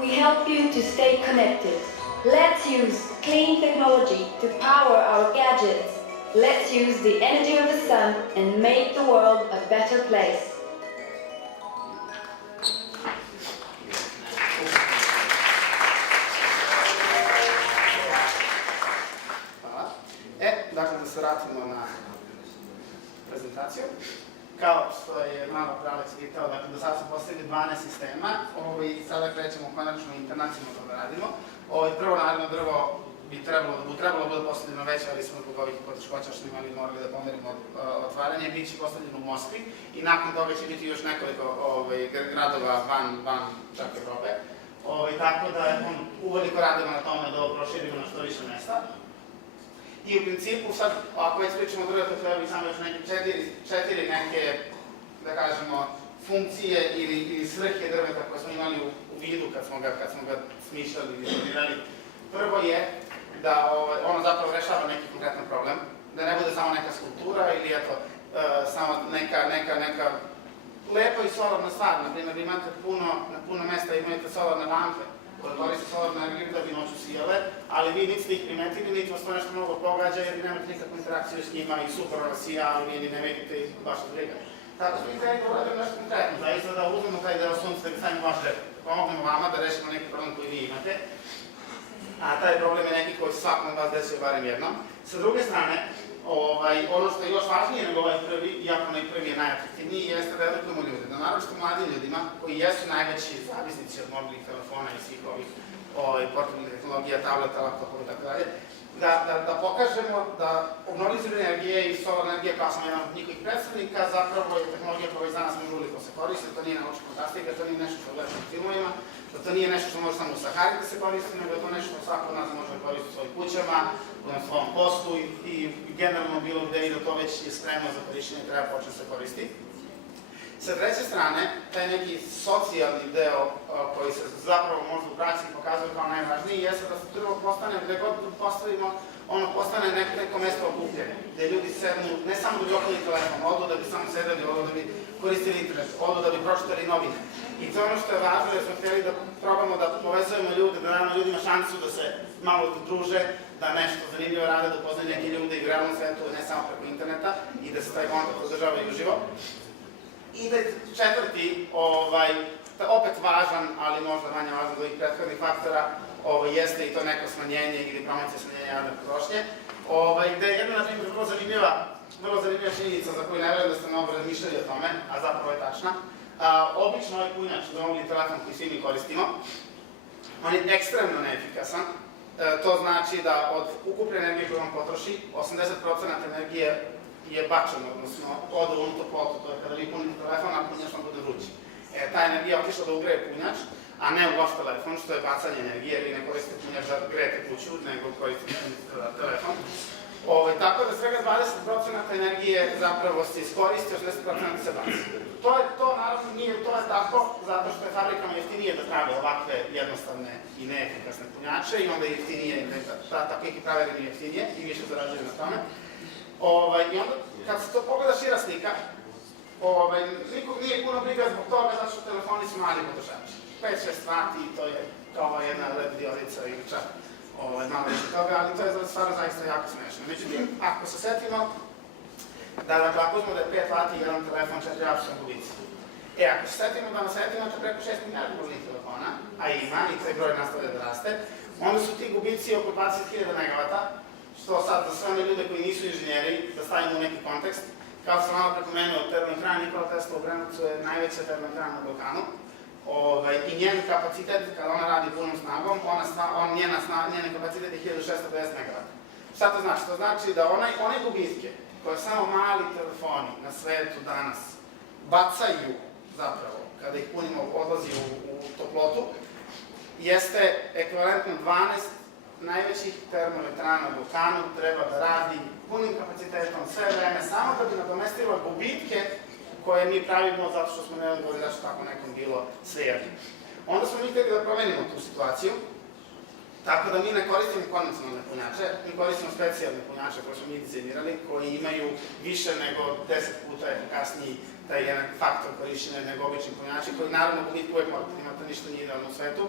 We help you to stay connected. Let's use clean technology to power our gadgets. Let's use the energy of the sun and make the world a better place. Dakle, da se vratimo na prezentaciju. Kao što je malo pre Alex pitao, dakle, do sada smo postavili 12 sistema i sada krećemo konačno internacionalno da radimo. Prvo, naravno, drvo bi trebalo da bude postavljeno već, ali smo zbog ovih poteškoća što imali morali da pomerimo otvaranje. Biće postavljeno u Moskvi i nakon toga će biti još nekoliko gradova van čak Evrope. Tako da uveliko radimo na tome da ovo proširimo na što više mesta. I u principu sad, ako već pričamo o drvetu, treba bi samo još neke četiri neke, da kažemo, funkcije ili svrhe drveta koje smo imali u vidu kad smo ga smišljali ili izgledali. Prvo je da ono zapravo rešava neki konkretan problem, da ne bude samo neka skulptura ili eto, samo neka lepa i solarna stvar. Naprimjer, imate na puno mesta imate solarne lampe koje koriste solarnu energiju da bi noću sijale, ali vi niste ih primetili, niti vas to nešto mnogo pogađa jer nemate nikakvu interakciju s njima i super ona sija, ali vi ne vidite i baš od briga. Tako smo i hteli da uradimo nešto konkretno, zaista da uzmemo taj deo sunca da bi sami možete pomognemo vama da rešimo neki problem koji vi imate, a taj problem je neki koji se svakom od vas desio barem jednom. Sa druge strane, ono što je još važnije nego ovaj prvi, iako onaj prvi je najatraktivniji, jeste da edukujemo ljude, da naročito mladim ljudima, koji jesu najveći zavisnici od mobilnih telefona i svih ovih portabilnih tehnologija, tableta, laptopova i tako dalje, da pokažemo da obnovljive energije i solarna energija, kao sam jedan od njihovih predstavnika, zapravo je tehnologija koja već danas može uliko se koriste, to nije naučna fantastika, to nije nešto što gledamo u filmovima, to nije nešto što može samo u Sahari da se koristi, nego je to nešto što svako od nas može da koristi u svojim kućama, na svom poslu i generalno bilo gde i da to već je spremno za korišćenje i treba početi se koristi. Sa treće strane, taj neki socijalni deo koji se zapravo možda u praksi pokazuje kao najvažniji jeste da se drvo postane, gde god postavimo, ono postane neko mesto okupljanja, gde ljudi sednu, ne samo da bi okoli telefon, odu da bi samo sedeli, odu da bi koristili internet, odu da bi pročitali novine. I to je ono što je važno, jer smo htjeli da probamo da povezujemo ljude, da damo ljudima šansu da se malo druže, da nešto zanimljivo rade, da upoznaju neke ljude i u realnom svetu, ne samo preko interneta i da se taj kontakt održava i uživo. I da je četvrti, opet važan, ali možda manje važan od ovih prethodnih faktora, jeste i to neko smanjenje ili promocija smanjenja javne potrošnje, gde je jedna, na primjer, vrlo zanimljiva činjenica za koju ne verujem da ste mnogo razmišljali o tome, a zapravo je tačna. Obično ovaj punjač za mobilni telefon koji svi mi koristimo, on je ekstremno neefikasan. To znači da od ukupne energije koju on potroši, 80% energije je bačeno, odnosno ode u onu toplotu, to je kada vi punite telefon, a punjač vam bude vrući. Ta energija je otišla da ugreje punjač, a ne u vaš telefon, što je bacanje energije, jer vi ne koristite punjač da grejete kuću, nego koristite telefon. Tako da svega 20% energije zapravo se iskoristi, 80% se baci. To naravno nije, to je tako, zato što je fabrikama jeftinije da prave ovakve jednostavne i neefikasne punjače i onda je jeftinije, tako ih i pravilno jeftinije i više zarađuju na tome. I onda, kad se to pogleda šira slika, nikog nije puno briga zbog toga zato što telefoni su mali potrošači. 5-6 vati i to je kao jedna LED diodica ili čak malo više toga, ali to je stvarno zaista jako smešno. Međutim, ako se setimo, ako uzmemo da je 5 vati i jedan telefon 4 apsolutno gubici. Ako se setimo da na svetu imate preko 6 milijardi mobilnih telefona, a ima i taj broj nastavlja da raste, onda su ti gubici oko 20.000 megavata, što sad za sve one ljude koji nisu inženjeri, da stavimo u neki kontekst, kao sam malo prepomenuo, termoelektrana Nikola Tesla u Obrenovcu je najveća termoelektrana na Balkanu i njen kapacitet, kada ona radi punom snagom, njen kapacitet je 1650 megavata. Šta to znači? To znači da one gubitke koje samo mali telefoni na svetu danas bacaju zapravo, kada ih punimo, odlazi u toplotu, jeste ekvivalentno 12 najvećih termoelektrana na Balkanu treba da radi punim kapacitetom sve vreme, samo da bi nadomestila gubitke koje mi pravimo zato što smo neodgovorni zašto tako nekom bilo svejedno. Onda smo mi htjeli da promenimo tu situaciju, tako da mi ne koristimo konvencionalne punjače, mi koristimo specijalne punjače koje smo mi dizajnirali, koji imaju više nego 10 puta efikasniji taj jedan faktor korišćenja nego obični punjači, koji naravno gubitku uvijek morate imati, ništa nije idealno u svetu.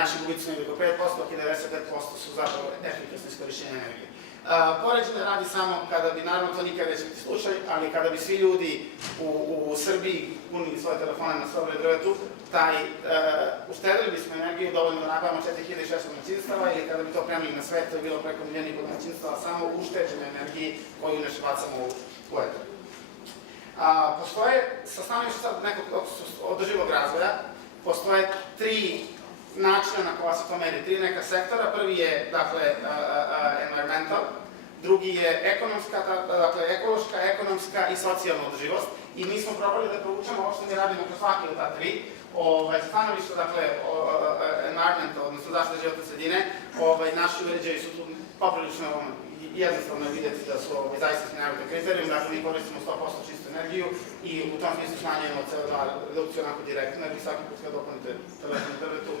Naši gubici su nego 5%, dok i 95% su zapravo efikasno iskorišćenje energije. Poređenje radi samo kada bi, naravno to nikada neće biti slučaj, ali kada bi svi ljudi u Srbiji punili svoje telefone na svoje drvetu, uštedili bismo energiju dovoljno da nabavimo 4600 domaćinstava, ili kada bi to premili na sve, to je bilo preko 1.000.000 domaćinstava samo ušteđene energiji koju ne bacamo u etar. Postoje, sa stanovišta sad nekog održivog razvoja, postoje 3 načina na koja se to meri, 3 neka sektora. Prvi je, dakle, environmental, drugi je ekološka, ekonomska i socijalna održivost. I mi smo probali da proučamo ovo što mi radimo kroz svaki od ta 3. Stanovište, dakle, environmental, odnosno zaštite životne sredine, naši uređaji su tu poprilično jednostavno je vidjeti da su zaista ispunjavaju te kriterijum, dakle mi koristimo 100% čistu energiju i u tom smislu smanjujemo CO2 redukciju onako direktno, jer vi svaki put kada dopunite telefon na drvetu,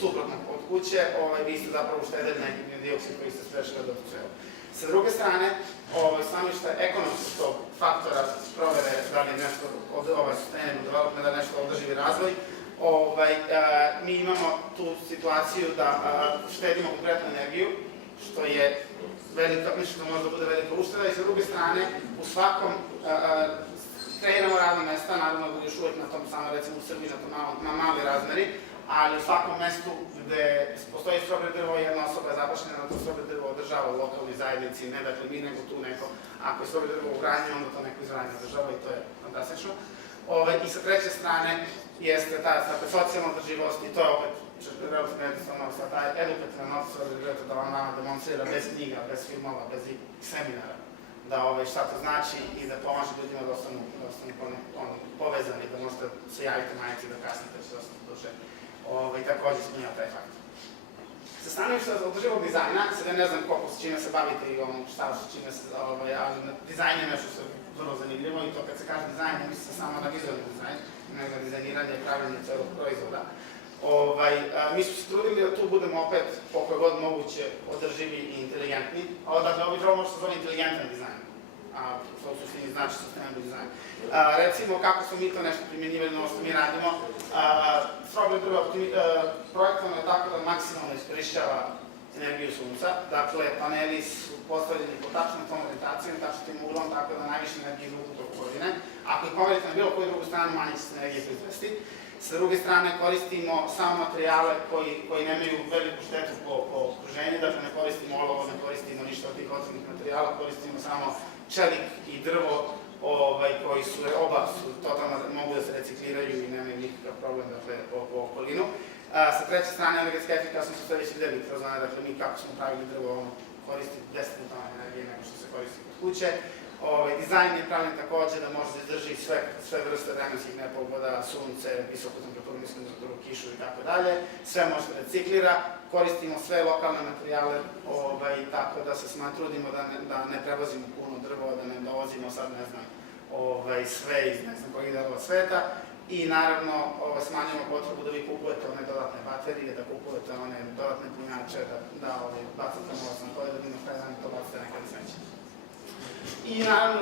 suprotno od kuće, vi ste zapravo uštedili neki dioksid koji ste sprečili da CO2. Sa druge strane, stanovište ekonomskog faktora provere da li je nešto sustainable development, da je nešto održivi razvoj, mi imamo tu situaciju da štedimo konkretnu energiju, što je velika, mislim što može da bude velika ušteda, i sa druge strane, u svakom kreiramo radna mesta, naravno da još uvijek na tom, samo recimo u Srbiji na mali razmeri, ali u svakom mestu gde postoji strobre drvo i jedna osoba je zaposlena na to strobre drvo održava u lokalnoj zajednici, ne dakle mi nego tu neko, ako je strobre drvo u Vranju, onda to neko iz Vranja održava i to je fantastično. I sa treće strane jeste ta socijalna održivost i to je opet relativno jednostavno ta edukativna noć da vam nama demonstrira bez knjiga, bez filmova, bez seminara, da šta to znači i da pomaže ljudima da ostanu povezani, da možete se javiti majici da kasnite što ostane duše. Također ispunjava taj fakt. Sa stanovišta održivog dizajna, sada ne znam koliko s čime se bavite i šta s čime se, ali dizajn je nešto što je vrlo zanimljivo i to kad se kaže dizajn, ne misli se samo na vizualni dizajn, nego dizajniranje i pravljenje celog proizvoda. Mi smo se trudili da tu budemo opet koliko je god moguće održivi i inteligentni. Dakle, ovo bi trebalo možda se zove inteligentan dizajn, a to u suštini znači sustainable dizajn. Recimo, kako smo mi to nešto primjenjivali na ovo što mi radimo, strobe drvo projektovano je tako da maksimalno iskorišćava energiju sunca, dakle, paneli su postavljeni po tačnom tom orijentacijom, tačnom tim uglom, tako da najviše energije izvuku toku godine. Ako ih pomerite na bilo koju drugu stranu, manje će se energije proizvesti. Sa druge strane, koristimo samo materijale koji nemaju veliku štetu po okruženju, dakle ne koristimo olovo, ne koristimo ništa od tih otrovnih materijala, koristimo samo čelik i drvo koji su oba totalno mogu da se recikliraju i nemaju nikakav problem po okolinu. Sa treće strane, energetska efikasnost su sve već vidjeli kroz one, dakle mi kako smo pravili drvo, koristi 10 puta energije nego što se koristi kod kuće. Dizajn je pravljen takođe da može da izdrži sve vrste vremenskih nepogoda, sunce, visoku temperaturu, nisku temperaturu, kišu i tako dalje. Sve može da reciklira, koristimo sve lokalne materijale, tako da se trudimo da ne prevozimo puno drvo, da ne dovozimo sad, ne znam, sve iz ne znam kojih delova sveta. I naravno smanjamo potrebu da vi kupujete one dodatne baterije, da kupujete one dodatne punjače, da bacate novac na to i da vi na kraju dana to bacite nekada smeće. I naravno,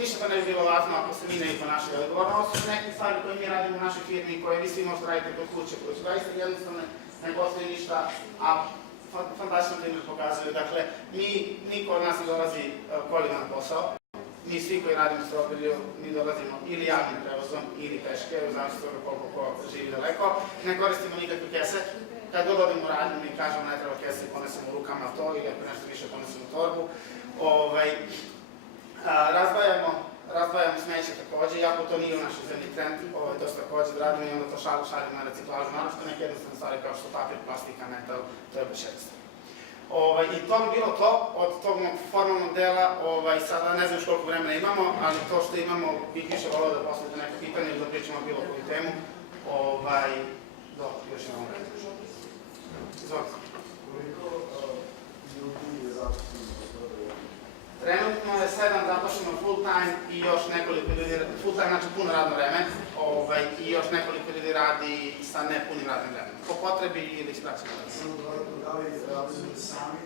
ništa to ne bi bilo važno ako se mi ne ponašaju odgovorno. Ovo su neke stvari koje mi radimo u našoj firmi, koje vi svi možete raditi kod kuće, koje su zaista jednostavne, ne postoji ništa, a fantastičan primjer pokazuju. Dakle, niko od nas ne dolazi kolima na posao. mi svi koji radimo strobilju, mi dolazimo ili javnim prevozom ili peške, u zavisnosti od koliko ko živi daleko. Ne koristimo nikakve kese. Kad god odemo u radnju, mi kažemo ne treba kese i ponesemo u rukama to ili ako nešto više ponesemo u torbu. Razdvajamo smeće takođe, iako to nije u našoj zemlji trend, dosta takođe da radimo i onda to šaljemo na reciklažu, naravno neke jednostavne stvari kao što papir, plastika, metal, to je baš jednostavno. I to bi bilo to od tog formalnog dela, sada ne znam koliko vremena imamo, ali to što imamo bih više volao da postavite neke pitanje ili da pričamo bilo koju temu. Još imamo vremena. Izvolite. Koliko ljudi je zaposleno? Trenutno je 7 zaposleno full time i još nekoliko ljudi, full time znači puno radno vreme, i još nekoliko ljudi radi sa nepunim radnim vremenom. Po potrebi ili ispraćeno. Da li radite sami?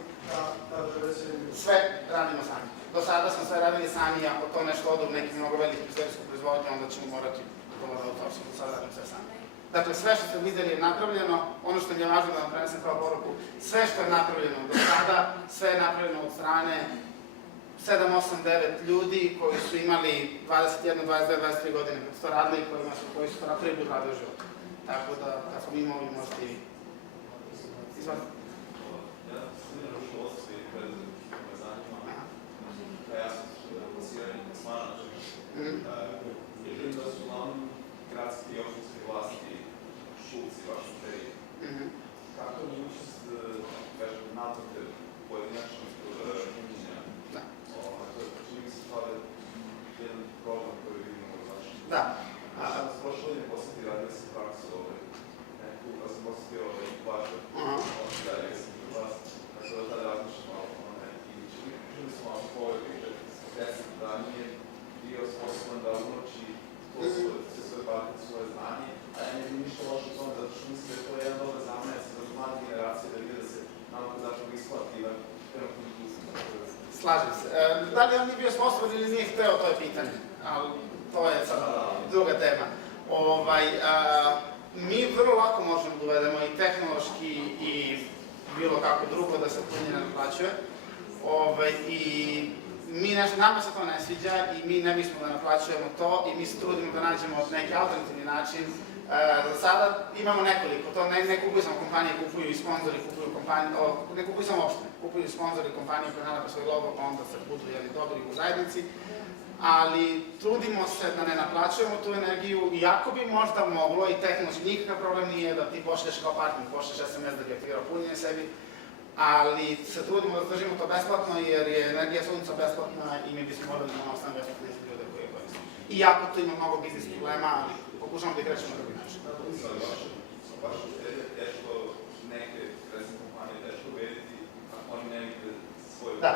Sve radimo sami. Do sada smo sve radili sami, ako to nešto ode u neki mnogo veliki istorijsku proizvodnju, onda ćemo morati to da utopsimo. Sada radimo sve sami. Dakle, sve što ste videli je napravljeno, ono što mi je važno da vam prenesem kao poruku, sve što je napravljeno do sada, sve je napravljeno od strane 7, 8, 9 ljudi koji su imali 21, 22, 23 godine kad su to radili i koji su to na prvi put radili u životu. Tako da, kad smo mi mogli, možete i vi. Izvolite. Ja sam školstvo i preduzetništvo me zanima. Ja sam plasirani kosmanač. I želim da su nam gradski i opštinske vlasti šulci vašu teriju. Kako je mogućnost, kažem, naplate pojedinačnog punjenja? Čini mi se stvar jedan problem koji vidimo u našem. Da. Ja sam prošle godine posjetio, radio sam praksu neku, da sam posjetio plaže. Dalje sam u vas, tako da tada razmišljam malo o tome. I čuli smo vam povoj priče, da nije bio sposoban da unoći sve partije, svoje znanje, a ja ne vidim ništa loše u tome, zato što mislim da je to jedan dobar zamajac za mlade generacije da vide da se nama zapravo isplati da trenutno impulsimo. Slažem se. Da li on nije bio sposoban ili nije hteo, to je pitanje, ali to je sad druga tema. Mi vrlo lako možemo da uvedemo i tehnološki i bilo kako drugo da se punjenje naplaćuje. Nama se to ne sviđa i mi ne bismo da naplaćujemo to i mi se trudimo da nađemo neki alternativni način. Za sada imamo nekoliko, to ne kupuju samo kompanije, kupuju i sponzori, kupuju kompanije, ne kupuju samo opštine, kupuju i sponzori kompanije koje nalaze svoj logo, pa onda se budu dobri u zajednici. Ali trudimo se da ne naplaćujemo tu energiju, iako bi možda moglo i tehnološki nikakav problem nije da ti pošlješ kao partner, pošlješ SMS da bi aktivirao punjenje sebi, ali se trudimo da držimo to besplatno jer je energija sunca besplatna i mi bismo morali da ostane besplatno za ljude koje je koristimo. Iako tu ima mnogo biznis problema, ali pokušamo da ih rečemo na drugi način. Vaša ideja je teško neke recimo kompanije teško ubediti ako oni ne vide svoju... Da.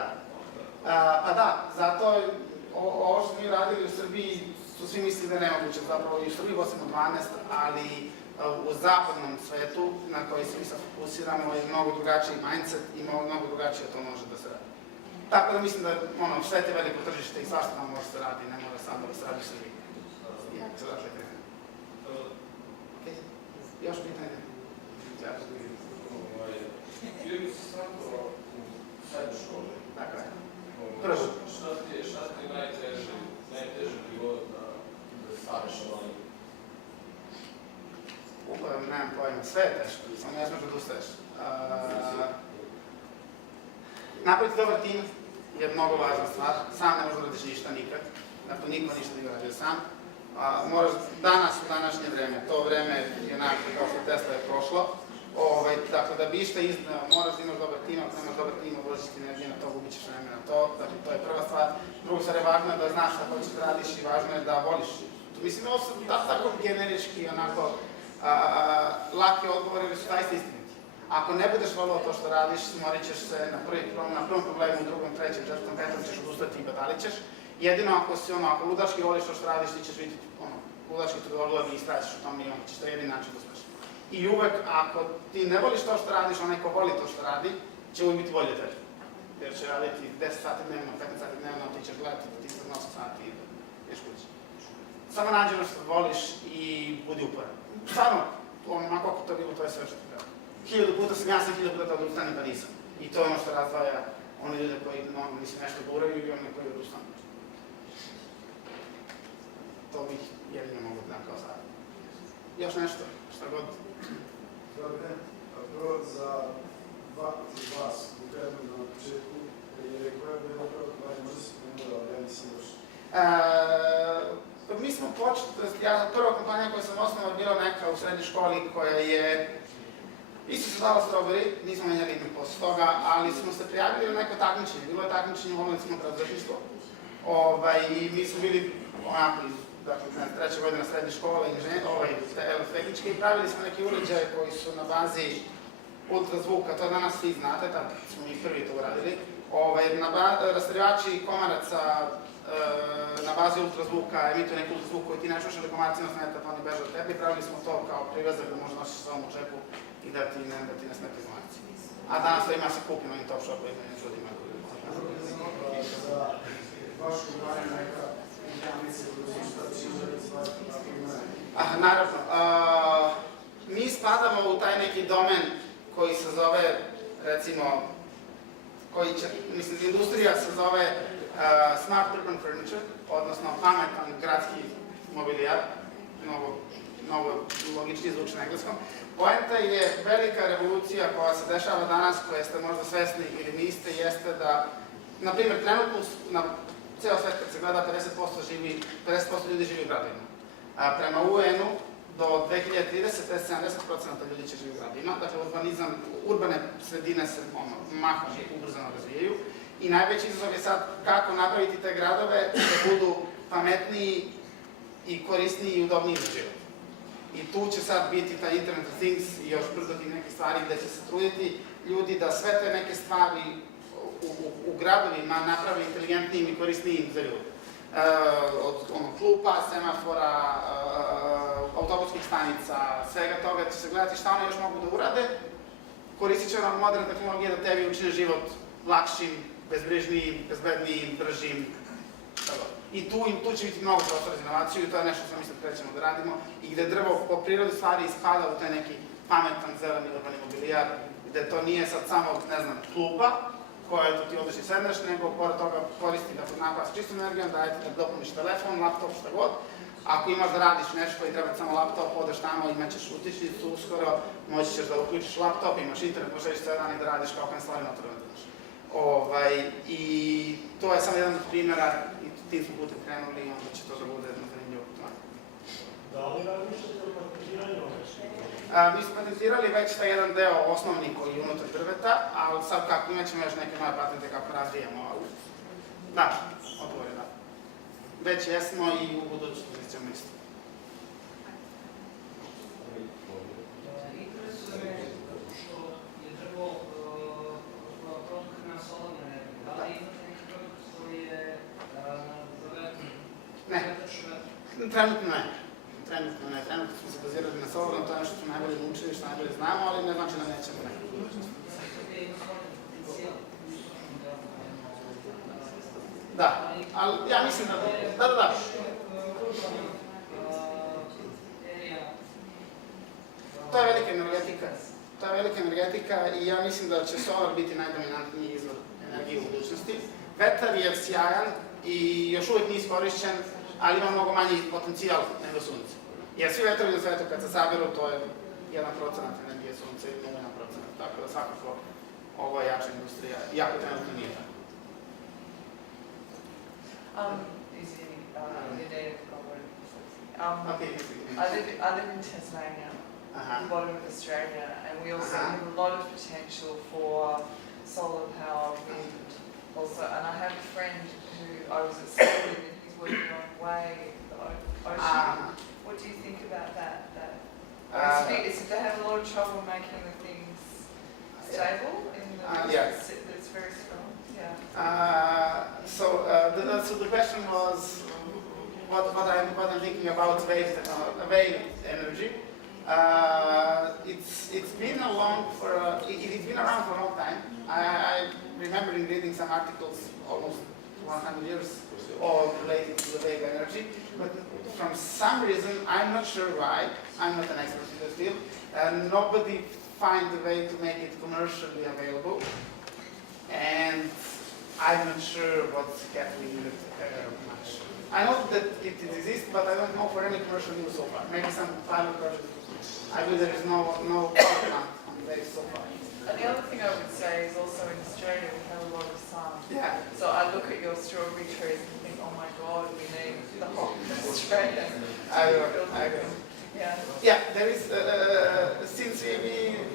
Pa da, zato ovo što mi radili u Srbiji su svi mislili da je nemoguće, zapravo i u Srbiji gostimo 12, ali u zapadnom svetu na koji se mi sad fokusiramo je mnogo drugačiji mindset i mnogo drugačije to može da se radi. Tako da mislim da svet je veliko tržište i svašta nam može se radi, ne mora samo da se radi u Srbiji. Još pitanje? Bili bi se svako u srednjoj školi. Tako je. Prvo. Šta ti je najteži život da staneš ovdje? Nemam pojma, sve je teško, samo ne smeš da odustaješ. Napraviti dobar tim je mnogo važna stvar, sam ne možeš da radiš ništa nikad, dakle niko ništa nije radio sam. Moraš danas, u današnje vreme, to vreme je onako kao što Tesla je prošlo, dakle da bi išta iznao, moraš da imaš dobar tim, ako nemaš dobar tim, uložiš ti energije na to, gubit ćeš vreme na to, dakle to je prva stvar. Druga stvar je važno je da znaš šta hoćeš da radiš i važno je da voliš. Mislim, ovo su tako generički, onako, laki odgovori ili su zaista istiniti. Ako ne budeš volio to što radiš, smorit ćeš se na prvom problemu, u drugom, trećem, četvrtom, petom ćeš odustati i badalit ćeš. Jedino ako ludački voliš to što radiš, ti ćeš vidjeti ludački trudolog i istraćiš u tom i onda ćeš to jedin način da uspeš. I uvek, ako ti ne voliš to što radiš, onaj ko voli to što radi, će uvijek biti bolje tebi. Jer će raditi 10 sati dnevno, 15 sati dnevno, ti ćeš gledati da ti se 8 sati i da ideš kući. Samo nađi ono što voliš i budi uporan. Stvarno, onako kako to bilo, to je sve što ti treba. 1000 puta sam, ja sam 1000 puta da odustanem pa nisam. I to je ono što razdvaja one ljude koji nešto guraju i one koji odustanu. to bih jedino mogu da dam kao savjet. Još nešto, šta god. Dobre, prvo za vas, konkretno na početku, koja je bila prva kampanja, možda se pomenula, ali ja nisam još. Mi smo počeli, prva kampanja koju sam osnovao bila neka u srednjoj školi koja je isto se zvala Strawberry, nismo menjali ime posle toga, ali smo se prijavili na neko takmičenje. Bilo je takmičenje u omladinskom preduzetništvu. I mi smo bili onako iz treće godine srednje škole, tehničke, i pravili smo neke uređaje koji su na bazi ultrazvuka, to danas svi znate, tako smo mi prvi to uradili. Rastarivači komaraca na bazi ultrazvuka emituju neki ultrazvuk koji ti ne čuš, ali komarci nas smeta, pa oni beže od tebe. Pravili smo to kao privezak da možeš nosiš sa ovom u džepu i da ti ne smeta komarci. A danas to ima se kupi na ovim top shopovima i čudima. Za vašu kompaniju neka ambicija koja su šta će stvari tako imaju? Naravno. Mi spadamo u taj neki domen koji se zove, recimo, industrija se zove Smart Urban Furniture, odnosno pametan gradski mobilijar, mnogo logičnije zvuči na engleskom. Poenta je velika revolucija koja se dešava danas, koje ste možda svesni ili niste, jeste da, na primjer, trenutno na ceo svet kad se gleda 50% ljudi živi u gradovima. Prema UN-u do 2030. 70% ljudi će živi u gradovima, dakle urbane sredine se mahom i ubrzano razvijaju. I najveći izazov je sad kako napraviti te gradove da budu pametniji i korisniji i udobniji za život. I tu će sad biti taj Internet of Things i još brzo ti neke stvari gde će se truditi ljudi da sve te neke stvari u gradovima naprave inteligentnijim i korisnijim za ljude. Od klupa, semafora, autobuskih stanica, svega toga će se gledati šta one još mogu da urade. Koristit će nam moderne tehnologije da tebi učine život lakšim, bezbrižnijim, bezbednijim, bržim. I tu će biti mnogo prostora za inovaciju i to je nešto što mi sad krećemo da radimo i gde drvo po prirodi stvari ispada u taj neki pametan, zeleni urbani mobilijar, gde to nije sad samo, ne znam, klupa koja tu ti odeš i sedneš, nego pored toga koristi da napaš čistu energijom, daje ti da dopuniš telefon, laptop, šta god. Ako imaš da radiš nešto i treba samo laptop, odeš tamo, imaćeš utičnicu uskoro, moći ćeš da uključiš laptop, imaš internet, možeš sve dan i da radiš kao kancelarij notorno. I to je samo jedan od primjera i tim smo putem krenuli i onda će to da bude zanimljivo putovanje. Da li razmišljate o patentiranju ove? Mi smo patentirali već taj jedan deo osnovni koji je unutar drveta, ali sad kako imat ćemo još neke nove patente kako razvijamo. Da, odgovor je da. Već jesmo i u budućnosti ćemo isto. Interesuje me što je drvo produkt na solarnu energiju. Da li imate neki produkt koji je za vetar? Ne, trenutno ne. Trenutno smo se bazirali na solarnom, to je nešto što najbolje naučili, što najbolje znamo, ali ne znači da nećemo nekako u budućnosti. Da, ali ja mislim da... Da. To je velika energetika i ja mislim da će solar biti najdominantniji izvor energije u budućnosti. Vetar je sjajan i još uvijek nije iskorišćen, ali ima mnogo manji potencijal nego sunce. Jer svi vetrovi na svetu kad se saberu, to je 1% energije sunca i 0,1%. Tako da svakako ovo je jača industrija, iako trenutno nije tako. I live in Tasmania, at the bottom of Australia, and we also have a lot of potential for solar power, wind, also. And I have a friend who I was at school with, and he's working on way the ocean. What do you think about that? They have a lot of trouble making the things stable in the it's very strong. Yeah. So the question was what I'm thinking about wave energy. It's been it's been around for a long time. I remember reading some articles almost 100 years all related to the wave energy, but from some reason, I'm not sure why, I'm not an expert in this field, nobody find a way to make it commercially available, and I'm not sure what's getting it much. I know that it exists, but I don't know for any commercial use so far. Maybe some pilot project. I believe there is no power plant on base so far. And the other thing I would say is also in Australia we have a lot of sun. Yeah. So I look at your strawberry trees and think, oh my God, we need the whole of Australia. I agree. Yeah. Yeah, there is, since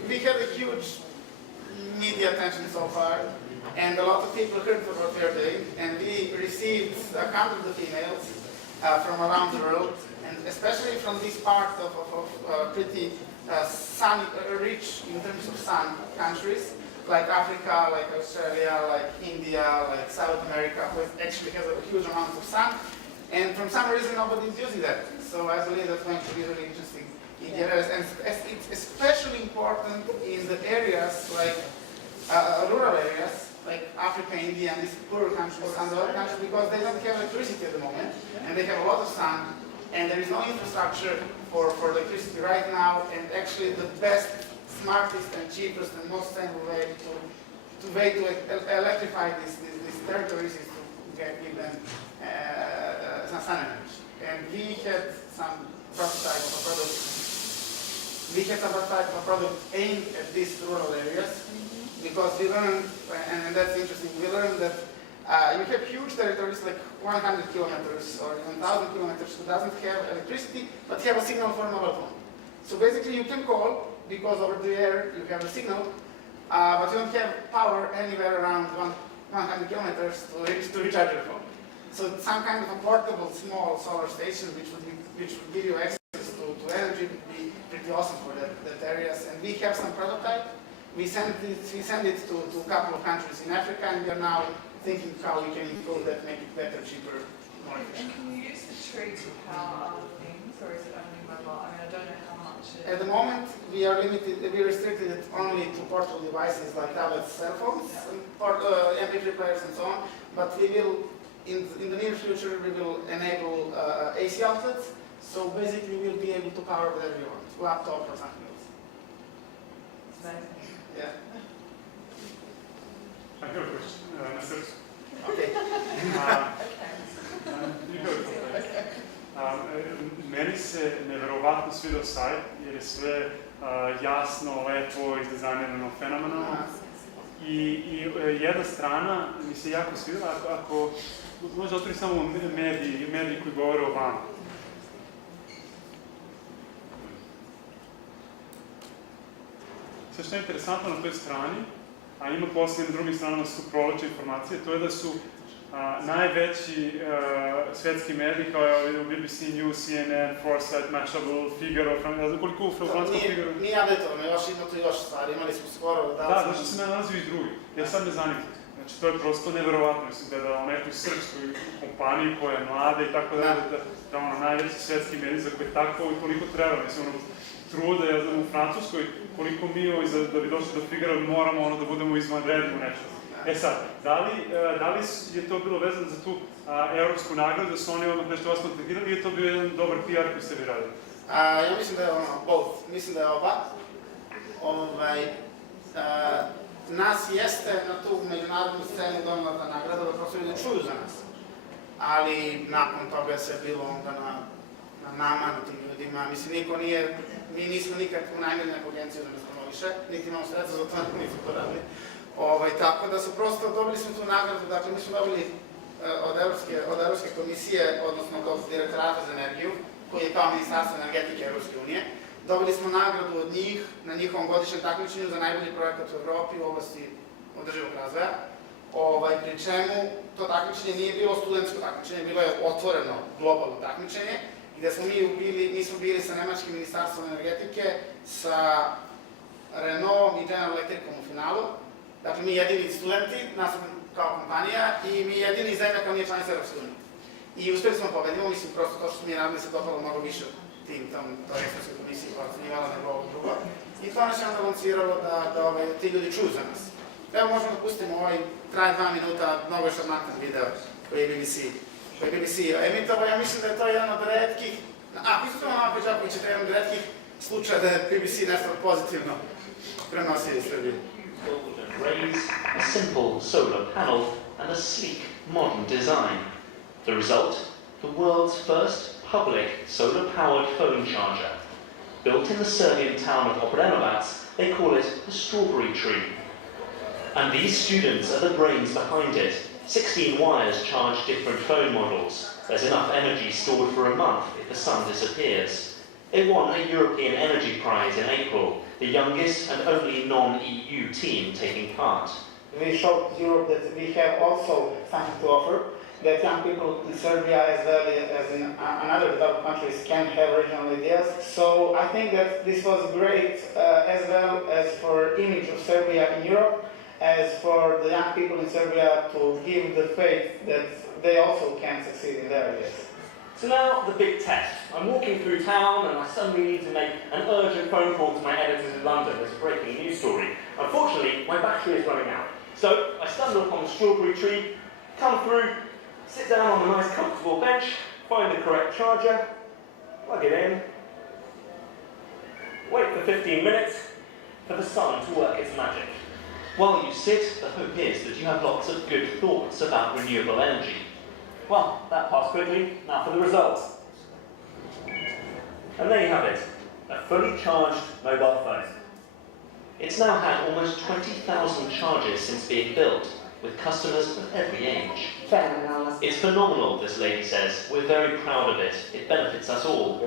we had a huge media attention so far, and a lot of people heard for what we are doing, and we received hundreds of emails from around the world, and especially from this part of pretty rich in terms of sun countries, like Africa, like Australia, like India, like South America, who actually has a huge amount of sun, and from some reason nobody is using that. So I believe that's going to be really interesting in the areas, and it's especially important in the areas like rural areas, like Africa, India, and these poorer countries and other countries, because they don't have electricity at the moment, and they have a lot of sun, and there is no infrastructure for electricity right now, and actually the best, smartest, and cheapest, and most sustainable way to electrify these territories is to give them some sun energy. And we had some prototype of a product. We had some prototype of a product aimed at these rural areas, because we learned, and that's interesting, we learned that you have huge territories like 100 kilometers or even 1,000 kilometers who doesn't have electricity, but have a signal for a mobile phone. So basically you can call, because over the air you have a signal, but you don't have power anywhere around 100 kilometers to recharge your phone. So some kind of a portable small solar station which would give you access to energy would be pretty awesome for that areas. And we have some prototype. We send it to a couple of countries in Africa, and we are now thinking how we can improve that, make it better, cheaper, more efficient. And can you use the tree to power other things, or is it only mobile? I mean, I don't know how much it... At the moment, we are limited, we restricted it only to portable devices like tablets, cell phones, and MP3 players and so on, but we will, in the near future, we will enable AC outlets, so basically we'll be able to power whatever you want, laptop or something else. It's amazing. Yeah. I have a question. Okay. Meni se neverovatno svidao sajt jer je sve jasno, lepo, izdizajnirano, fenomenalno. I jedna strana mi se jako svidala, ako možda otvori samo mediji koji govore o vama. Sve što je interesantno na toj strani, a ima poslije na drugim stranama su provlače informacije, to je da su najveći svetski mediji kao BBC News, CNN, Foresight, Mashable, Figaro, ne znam koliko u francuskom Figaro. Nije updateovano, ima tu još stvari, imali smo skoro... Da, zašto se ne nalazi i drugi, jer sad me zanima. Znači, to je prosto neverovatno, mislim da o nekoj srpskoj kompaniji koja je mlada i tako da ono najveći svetski mediji za koje tako i koliko treba, mislim, ono, truda, ja znam, u Francuskoj, koliko mi da bi došli do Figara moramo da budemo izvanredni u nešto. E sad, da li je to bilo vezano za tu evropsku nagradu, da su oni odmah nešto vas kontaktirali, ili je to bio jedan dobar PR koji ste vi radili? Ja mislim da je both. Mislim da je oba. Nas jeste na tu međunarodnu scenu donela ta nagrada, da prosto ljudi čuju za nas. Ali nakon toga je sve bilo onda na nama, na tim ljudima. Mislim, mi nismo nikad unajmili neku agenciju da nas promoviše, niti imamo sredstva za to, nismo to radili. Tako da su prosto, dobili smo tu nagradu, dakle mi smo dobili od Evropske komisije, odnosno od Direktorata za energiju, koji je kao Ministarstvo energetike Evropske unije. Dobili smo nagradu od njih na njihovom godišnjem takmičenju za najbolji projekat u Evropi u oblasti održivog razvoja. Pri čemu to takmičenje nije bilo studentsko takmičenje, bilo je otvoreno globalno takmičenje, gde smo mi smo bili sa Nemačkim ministarstvom energetike, sa Renaultom i General Electricom u finalu. Dakle, mi jedini studenti, nas kao kompanija, i mi jedini zemlja kao nije članica Evropske unije. I uspeli smo pobedimo, mislim, prosto to što mi je radili se dopalo mnogo više toj ekspertskoj komisiji koja ocenjivala nego ovo drugo. I to nas je onda lanciralo da ti ljudi čuju za nas. Evo možemo da pustimo traje 2 minuta, mnogo šarmantan video koji je BBC emitovao. Ja mislim da je to jedan od retkih, prisutno malo Peđaković je to jedan od retkih slučaja da je BBC nešto pozitivno prenosio iz Srbije. Raise a simple solar panel and a sleek, modern design. The result? the world's first public solar-powered phone charger. Built in the Serbian town of Obrenovac, they call it the Strawberry Tree. And these students are the brains behind it. 16 wires charge different phone models. There's enough energy stored for a month if the sun disappears. They won a European Energy Prize in April, the youngest and only non-EU team taking part. We showed Europe that we have also something to offer, that young people in Serbia as well as in other developed countries can have regional ideas. So I think that this was great as well as for image of Serbia in Europe, as for the young people in Serbia to give the faith that they also can succeed in their ideas. So now the big test. I'm walking through town and I suddenly need to make an urgent phone call to my editors in London. There's a breaking news story. Unfortunately, my battery is running out. So I stumble upon the Strawberry Tree, come through, sit down on a nice comfortable bench, find the correct charger, plug it in, wait for 15 minutes for the sun to work its magic. While you sit, the hope is that you have lots of good thoughts about renewable energy. Well, that passed quickly. Now for the results. And there you have it, a fully charged mobile phone. It's now had almost 20,000 charges since being built, with customers of every age. It's phenomenal, this lady says. We're very proud of it. It benefits us all.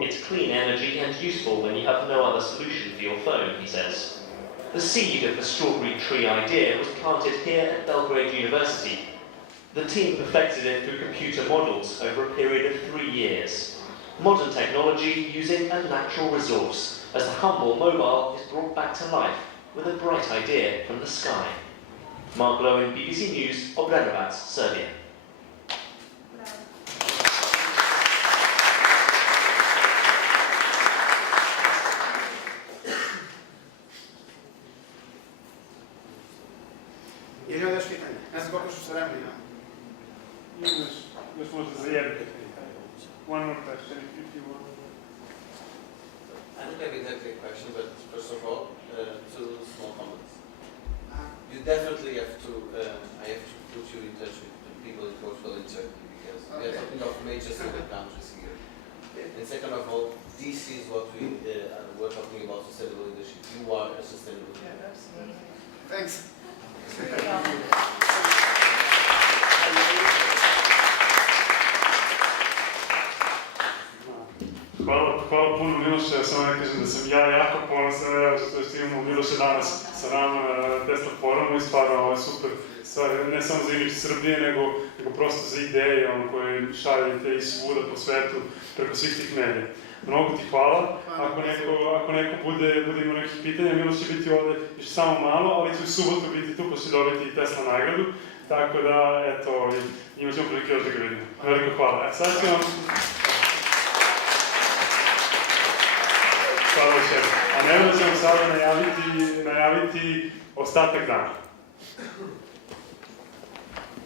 It's clean energy and useful when you have no other solution for your phone, he says. The seed of the Strawberry Tree idea was planted here at Belgrade University. The team perfected it through computer models over a period of 3 years. Modern technology using a natural resource, as the humble mobile is brought back to life with a bright idea from the sky. Mark Lowen, BBC News, Obrenovac, Serbia. Ili još pitanje? Ne znam koliko su vremena imamo. Još možda za jedno. One more question if you want. I don't have exactly a question, but first of all, two small comments. You definitely have to, I have to put you in touch with the people in Portugal and Turkey, because we are talking of major single countries here. And second of all, this is what we're talking about sustainable leadership. You are a sustainable leader. Yeah, absolutely. Thanks. Hvala puno Miloše, ja samo ne kažem da sam ja jako ponosan što imamo Miloša danas sa nama na Tesla forumu i stvarno ovo je super stvar, ne samo za imidž Srbije, nego prosto za ideje koje šaljete i svuda po svetu preko svih tih medija. Mnogo ti hvala, ako neko bude imao nekih pitanja, Miloš će biti ovde još samo malo, ali će u subotu biti tu pa će dobiti i Tesla nagradu, tako da, eto, imat ćemo prilike još da ga vidimo. Veliko hvala. Sad ću vam... Hvala još jednom. A ne ćemo sada najaviti ostatak dana.